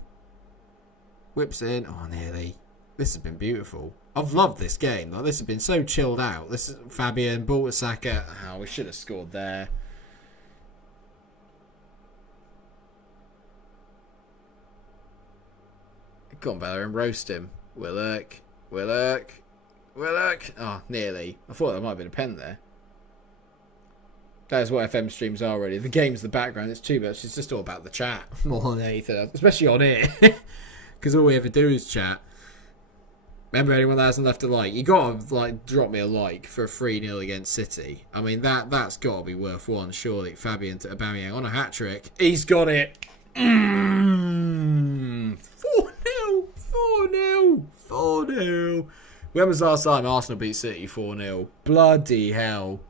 Whips in. Oh, nearly. This has been beautiful. I've loved this game. Like, this has been so chilled out. This is Fabian, ball with Saka. Oh, we should have scored there. Go on, Bellerin, roast him. Willock. Oh, nearly. I thought there might have been a pen there. That is what FM streams are already. The game's the background. It's too much. It's just all about the chat more than anything else. Especially on here. Because all we ever do is chat. Remember, anyone that hasn't left a like, you got to like drop me a like for a 3-0 against City. I mean, that's got to be worth one, surely. Fabian to Aubameyang on a hat-trick. He's got it. 4-0. 4-0. When was the last time Arsenal beat City 4-0? Bloody hell.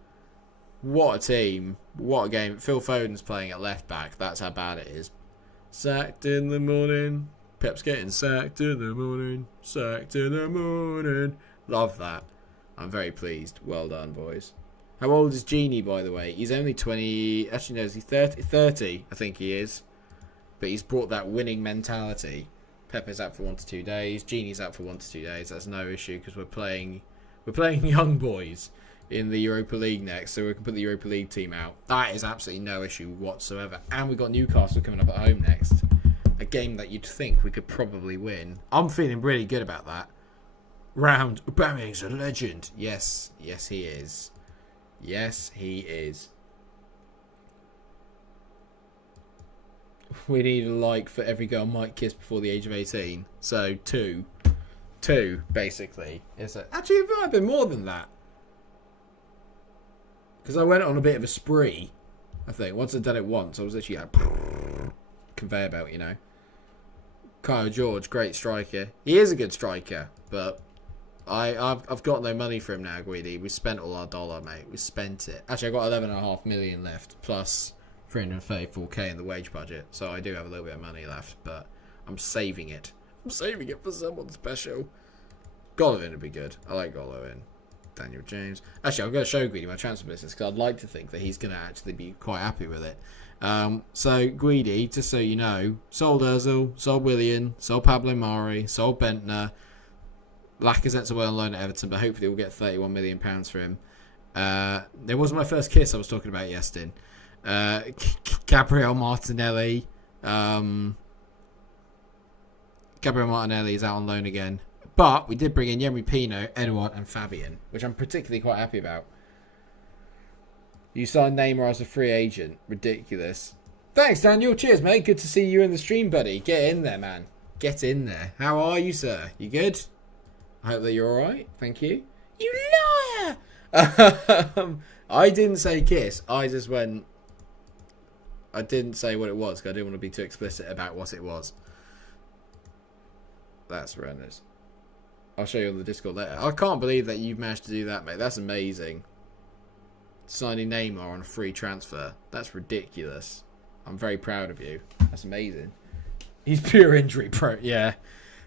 What a team. What a game. Phil Foden's playing at left back. That's how bad it is. Sacked in the morning. Pep's getting sacked in the morning. Sacked in the morning. Love that. I'm very pleased. Well done, boys. How old is Genie, by the way? He's only 20... Actually, no, is he 30? 30, I think he is. But he's brought that winning mentality. Pepe's out for 1 to 2 days. Genie's out for 1 to 2 days. That's no issue because we're playing young boys in the Europa League next, so we can put the Europa League team out. That is absolutely no issue whatsoever. And we've got Newcastle coming up at home next. A game that you'd think we could probably win. I'm feeling really good about that. Round. Aubameyang's a legend. Yes he is. Yes, he is. We need a like for every girl Mike kissed before the age of 18. So, 2. 2, basically. Actually, it might have been more than that. Because I went on a bit of a spree, I think. Once I'd done it once, I was literally like, conveyor belt, you know. Kyle George, great striker. He is a good striker, but I've got no money for him now, Guidi. We spent all our dollar, mate. We spent it. Actually, I've got 11.5 million left, plus 334k in the wage budget. So I do have a little bit of money left, but I'm saving it. I'm saving it for someone special. Golovin would be good. I like Golovin. Daniel James. Actually, I'm going to show Guidi my transfer business because I'd like to think that he's going to actually be quite happy with it. So Guidi, just so you know, sold Ozil, sold Willian, sold Pablo Mari, sold Bentner. Lacazette's away on loan at Everton, but hopefully we'll get £31 million for him. There was my first kiss I was talking about yesterday. Gabriel Martinelli. Gabriel Martinelli is out on loan again. But we did bring in Yemi Pino, Edouard and Fabian, which I'm particularly quite happy about. You signed Neymar as a free agent. Ridiculous. Thanks, Daniel. Cheers, mate. Good to see you in the stream, buddy. Get in there, man. Get in there. How are you, sir? You good? I hope that you're alright. Thank you. You liar! I didn't say kiss. I just went... I didn't say what it was because I didn't want to be too explicit about what it was. That's horrendous. I'll show you on the Discord later. I can't believe that you've managed to do that, mate. That's amazing. Signing Neymar on a free transfer. That's ridiculous. I'm very proud of you. That's amazing. He's pure injury prone. Yeah.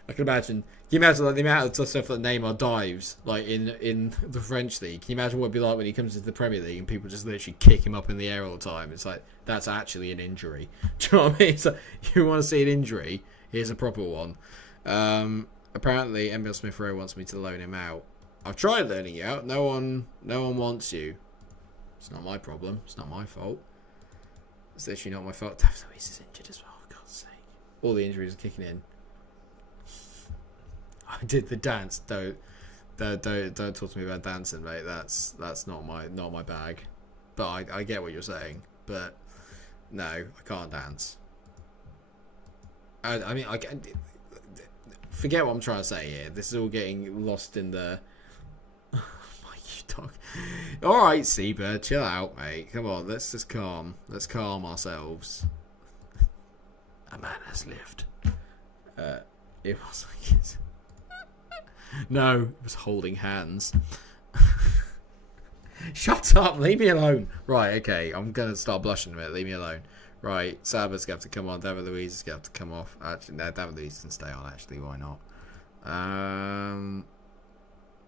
I can imagine. Can you imagine like, the amount of stuff that Neymar dives like in the French league? Can you imagine what it'd be like when he comes into the Premier League and people just literally kick him up in the air all the time? It's like, that's actually an injury. Do you know what I mean? It's like, you want to see an injury? Here's a proper one. Apparently, Emil Smith-Rowe wants me to loan him out. I've tried loaning you out. No one wants you. It's not my problem. It's not my fault. It's literally not my fault. David Luiz is injured as well. For God's sake. All the injuries are kicking in. I did the dance. Don't talk to me about dancing, mate. That's not my bag. But I get what you're saying. But no, I can't dance. I mean, I can. Forget what I'm trying to say here. This is all getting lost in the... Oh my dog. Alright, Seabird, chill out, mate. Come on, let's just calm. Let's calm ourselves. A man has lived. It was like it. No, it was holding hands. Shut up, leave me alone. Right, okay, I'm going to start blushing a bit. Leave me alone. Right, Saba's going to have to come on. David Luiz is going to have to come off. Actually, no, David Luiz can stay on, actually. Why not?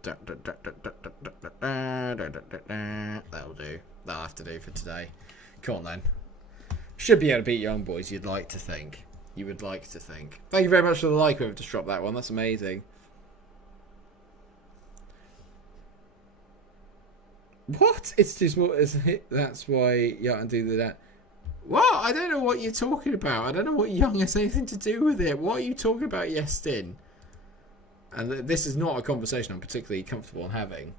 That'll do. That'll have to do for today. Come on, then. Should be able to beat Young Boys, you'd like to think. You would like to think. Thank you very much for the like. Whoever just dropped that one. That's amazing. What? It's too small, isn't it? That's why you can't do that. What? I don't know what you're talking about. I don't know what Young has anything to do with it. What are you talking about, Yestin? And this is not a conversation I'm particularly comfortable in having.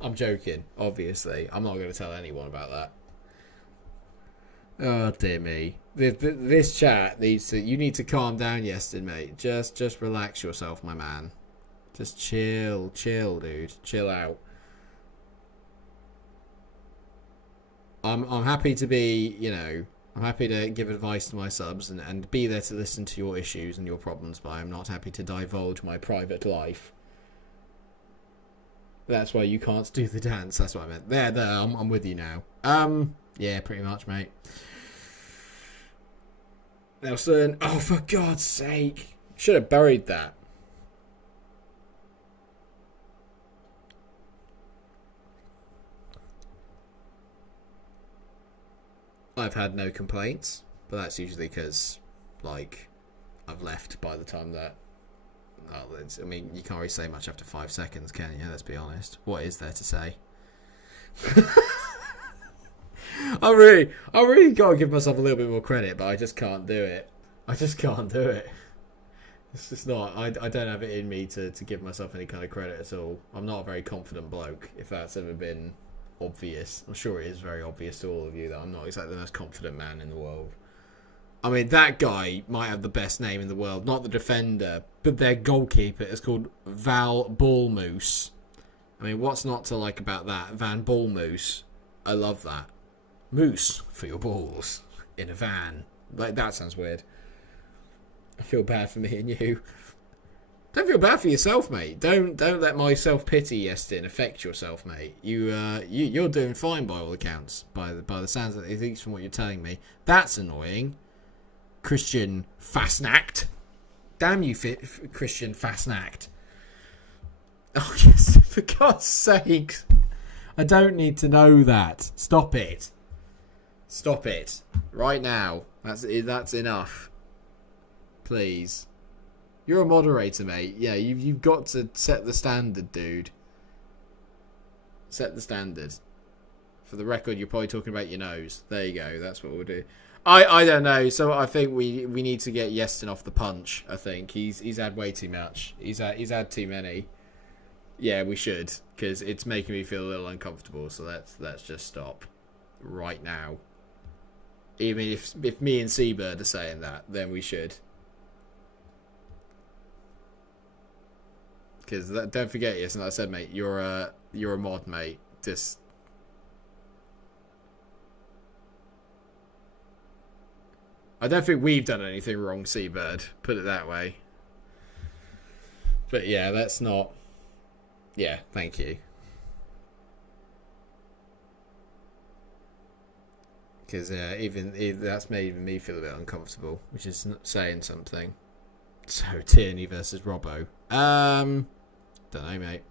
I'm joking, obviously. I'm not going to tell anyone about that. Oh, dear me. This chat needs to... You need to calm down, Yestin, mate. Just relax yourself, my man. Just chill, dude. Chill out. I'm happy to be, you know, I'm happy to give advice to my subs and be there to listen to your issues and your problems, but I'm not happy to divulge my private life. That's why you can't do the dance. That's what I meant. There, I'm with you now. Yeah, pretty much, mate. Nelson, oh, for God's sake. Should have buried that. I've had no complaints, but that's usually because, like, I've left by the time that... Well, I mean, you can't really say much after 5 seconds, can you? Let's be honest. What is there to say? I really gotta give myself a little bit more credit, but I just can't do it. It's just not... I don't have it in me to give myself any kind of credit at all. I'm not a very confident bloke, if that's ever been... obvious. I'm sure it is very obvious to all of you that I'm not exactly the most confident man in the world. I mean, that guy might have the best name in the world, not the defender, but their goalkeeper is called Val Ballmoose. I mean, what's not to like about that? Van Ballmoose. I love that. Moose for your balls in a van. Like, that sounds weird. I feel bad for me and you. Don't feel bad for yourself, mate. Don't let my self-pity, Yestin, affect yourself, mate. You're doing fine by all accounts, by the sounds of it, at least from what you're telling me. That's annoying. Christian Fastnacht. Damn you, Christian Fastnacht. Oh, yes, for God's sake. I don't need to know that. Stop it. Stop it. Right now. That's enough. Please. You're a moderator, mate. Yeah, you've got to set the standard, dude. Set the standard. For the record, you're probably talking about your nose. There you go. That's what we'll do. I don't know. So I think we need to get Yestin off the punch. I think he's had way too much. He's had too many. Yeah, we should, because it's making me feel a little uncomfortable. So let's just stop right now. Even if me and Seabird are saying that, then we should. Because don't forget, yes, and like I said, mate, you're a mod, mate. Just I don't think we've done anything wrong, Seabird. Put it that way. But yeah, that's not. Yeah, thank you. Because that's made me feel a bit uncomfortable, which is saying something. So Tierney versus Robbo. Don't know, mate.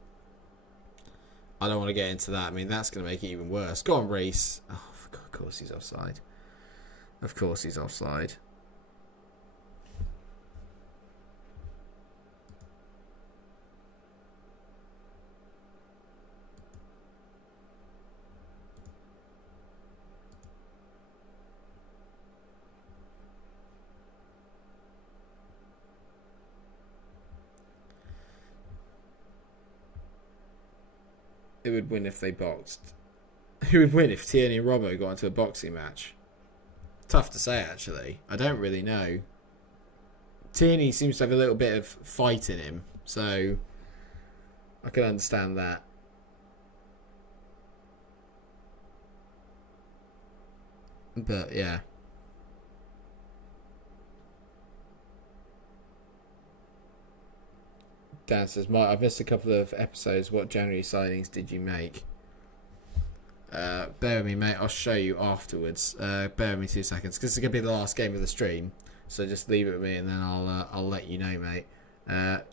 I don't want to get into that. I mean, that's going to make it even worse. Go on, Reese. Oh, of course he's offside. Of course he's offside. Who would win if they boxed? Who would win if Tierney and Robbo got into a boxing match? Tough to say, actually. I don't really know. Tierney seems to have a little bit of fight in him, so I can understand that. But yeah. Dan says, Mike, I've missed a couple of episodes. What January signings did you make? Bear with me, mate. I'll show you afterwards. Bear with me 2 seconds, because it's going to be the last game of the stream. So just leave it with me, and then I'll let you know, mate.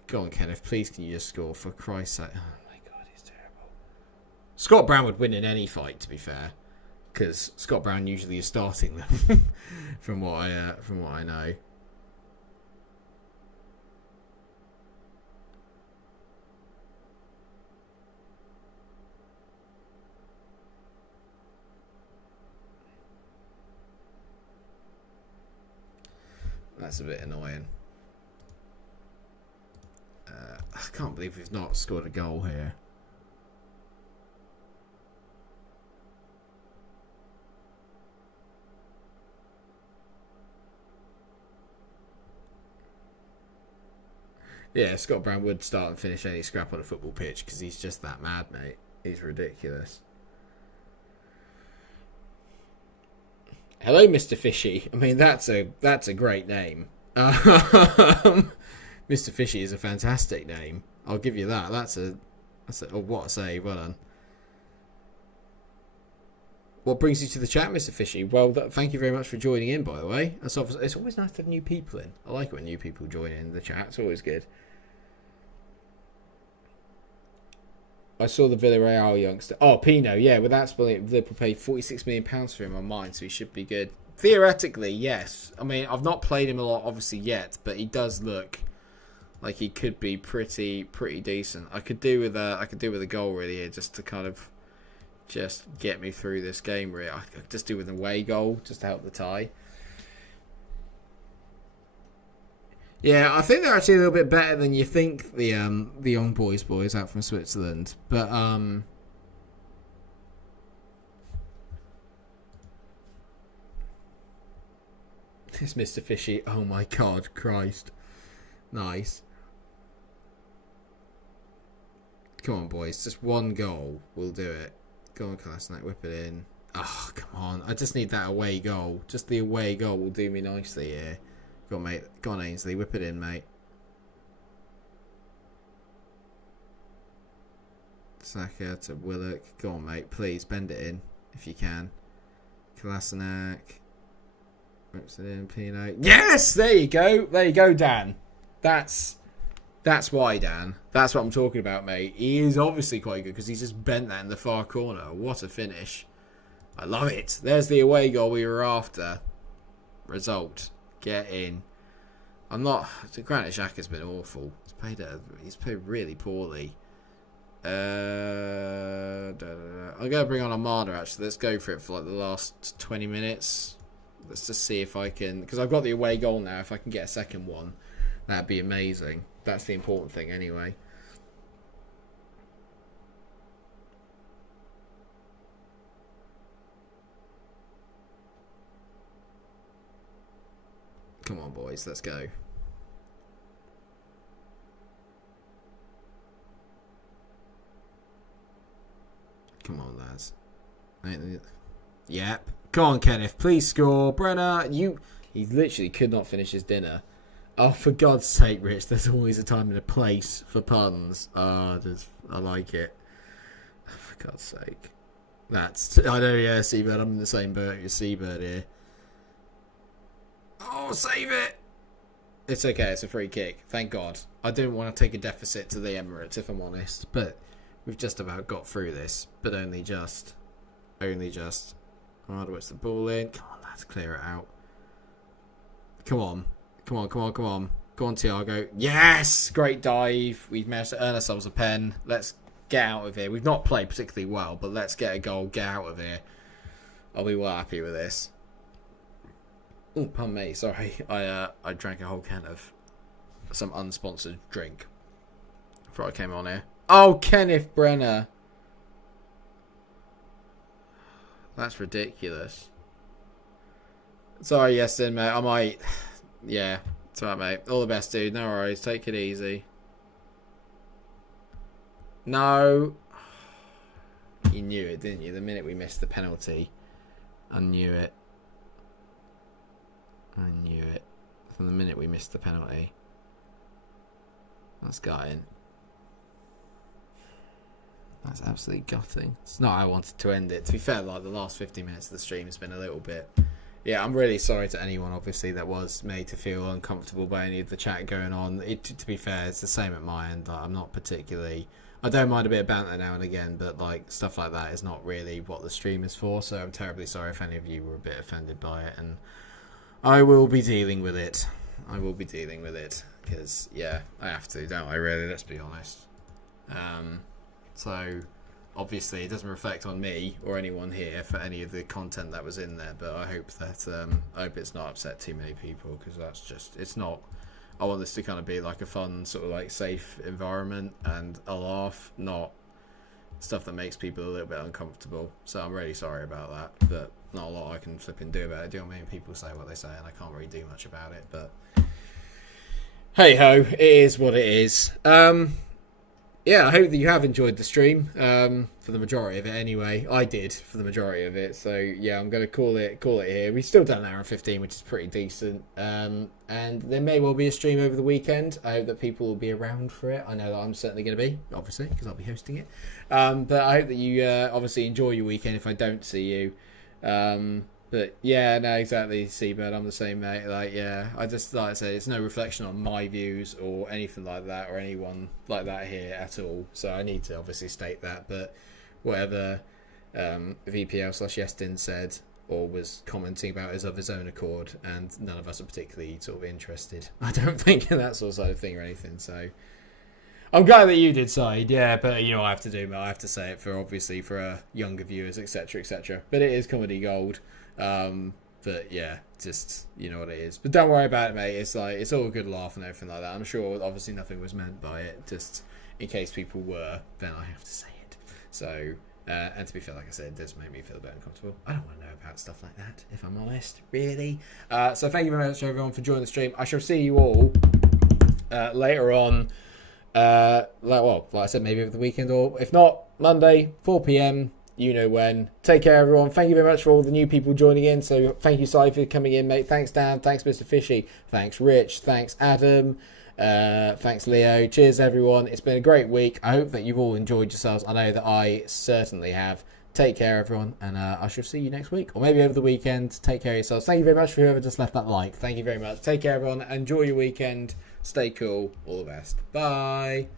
Go on, Kenneth. Please, can you just score, for Christ's sake? Oh, my God, he's terrible. Scott Brown would win in any fight, to be fair, because Scott Brown usually is starting them, from what I know. That's a bit annoying. I can't believe we've not scored a goal here. Yeah, Scott Brown would start and finish any scrap on a football pitch because he's just that mad, mate. He's ridiculous. Hello, Mr. Fishy. I mean, that's a great name. Mr. Fishy is a fantastic name. I'll give you that. That's a what a save. Well done. What brings you to the chat, Mr. Fishy? Well, thank you very much for joining in, by the way. It's always nice to have new people in. I like it when new people join in the chat. It's always good. I saw the Villarreal youngster. Oh, Pino, yeah. Well, that's brilliant. Liverpool paid £46 million for him on mine, so he should be good. Theoretically, yes. I mean, I've not played him a lot, obviously, yet, but he does look like he could be pretty decent. I could do with a goal really here, just to kind of just get me through this game. Really, I could just do with an away goal just to help the tie. Yeah, I think they're actually a little bit better than you think, the young boys out from Switzerland. But this Mr. Fishy, oh my God, Christ. Nice. Come on, boys, just one goal will do it. Go on, Kolasinac, whip it in. Oh, come on. I just need that away goal. Just the away goal will do me nicely here. Go on, mate. Go on, Ainsley. Whip it in, mate. Saka to Willock. Go on, mate. Please bend it in if you can. Kolasinac. Rips it in. Pino. Yes! There you go. There you go, Dan. That's why, Dan. That's what I'm talking about, mate. He is obviously quite good because he's just bent that in the far corner. What a finish. I love it. There's the away goal we were after. Result. Get in. I'm not... Granted, Xhaka's been awful. He's played really poorly. I'm going to bring on Armada, actually. Let's go for it for like the last 20 minutes. Let's just see if I can... Because I've got the away goal now. If I can get a second one, that'd be amazing. That's the important thing anyway. Come on, boys. Let's go. Come on, lads. Yep. Come on, Kenneth. Please score. Brenner, he literally could not finish his dinner. Oh, for God's sake, Rich. There's always a time and a place for puns. I like it. Oh, for God's sake. I know, yeah, Seabird. I'm in the same boat as Seabird here. Oh, save it! It's okay. It's a free kick. Thank God. I didn't want to take a deficit to the Emirates, if I'm honest. But we've just about got through this. But only just. Only just. Alright, what's the ball in? Come on, lads. Clear it out. Come on. Come on, come on, come on. Go on, Thiago. Yes! Great dive. We've managed to earn ourselves a pen. Let's get out of here. We've not played particularly well, but let's get a goal. Get out of here. I'll be well happy with this. Oh, pardon me. Sorry. I drank a whole can of some unsponsored drink before I came on here. Oh, Kenneth Brenner. That's ridiculous. Sorry, yes, then, mate. I might... Yeah, it's alright, mate. All the best, dude. No worries. Take it easy. No. You knew it, didn't you? The minute we missed the penalty, I knew it. I knew it. From the minute we missed the penalty. That's gutting. That's absolutely gutting. It's not how I wanted to end it. To be fair, like the last 50 minutes of the stream has been a little bit... Yeah, I'm really sorry to anyone, obviously, that was made to feel uncomfortable by any of the chat going on. To be fair, it's the same at my end. Like, I'm not particularly... I don't mind a bit of banter now and again, but like stuff like that is not really what the stream is for. So I'm terribly sorry if any of you were a bit offended by it. And I will be dealing with it. I will be dealing with it. Because, yeah, I have to, don't I, really? Let's be honest. So... Obviously, it doesn't reflect on me or anyone here for any of the content that was in there, but I hope that I hope it's not upset too many people, because that's just, it's not. I want this to kind of be like a fun, sort of like safe environment and a laugh, not stuff that makes people a little bit uncomfortable. So I'm really sorry about that, but not a lot I can flip and do about it. Do you know what I mean? People say what they say, and I can't really do much about it. But hey ho, it is what it is. Yeah, I hope that you have enjoyed the stream, for the majority of it anyway. I did, for the majority of it. So, yeah, I'm going to call it here. We've still done an hour and 15, which is pretty decent. And there may well be a stream over the weekend. I hope that people will be around for it. I know that I'm certainly going to be, obviously, because I'll be hosting it. But I hope that you obviously enjoy your weekend if I don't see you. But yeah, no, exactly, Seabird. I'm the same, mate. Like, yeah, I just, like I say, it's no reflection on my views or anything like that or anyone like that here at all. So I need to obviously state that. But whatever VPL/Yestin said or was commenting about is of his own accord, and none of us are particularly sort of interested, I don't think, in that sort of side of thing or anything. So I'm glad that you did side, yeah, but you know, I have to do, I have to say it for obviously for younger viewers, etc., etc. But it is comedy gold. But yeah, just, you know what it is. But don't worry about it, mate. It's like, it's all a good laugh and everything like that. I'm sure obviously nothing was meant by it, just in case people were, then I have to say it. So, and to be fair, like I said, it does make me feel a bit uncomfortable. I don't want to know about stuff like that, if I'm honest, really. So thank you very much everyone for joining the stream. I shall see you all later on. Like I said, maybe over the weekend, or if not, Monday, 4 p.m. You know when. Take care, everyone. Thank you very much for all the new people joining in. So thank you, Si, for coming in, mate. Thanks, Dan. Thanks, Mr. Fishy. Thanks, Rich. Thanks, Adam. Thanks, Leo. Cheers, everyone. It's been a great week. I hope that you've all enjoyed yourselves. I know that I certainly have. Take care, everyone, and I shall see you next week, or maybe over the weekend. Take care of yourselves. Thank you very much for whoever just left that like. Thank you very much. Take care, everyone. Enjoy your weekend. Stay cool. All the best. Bye.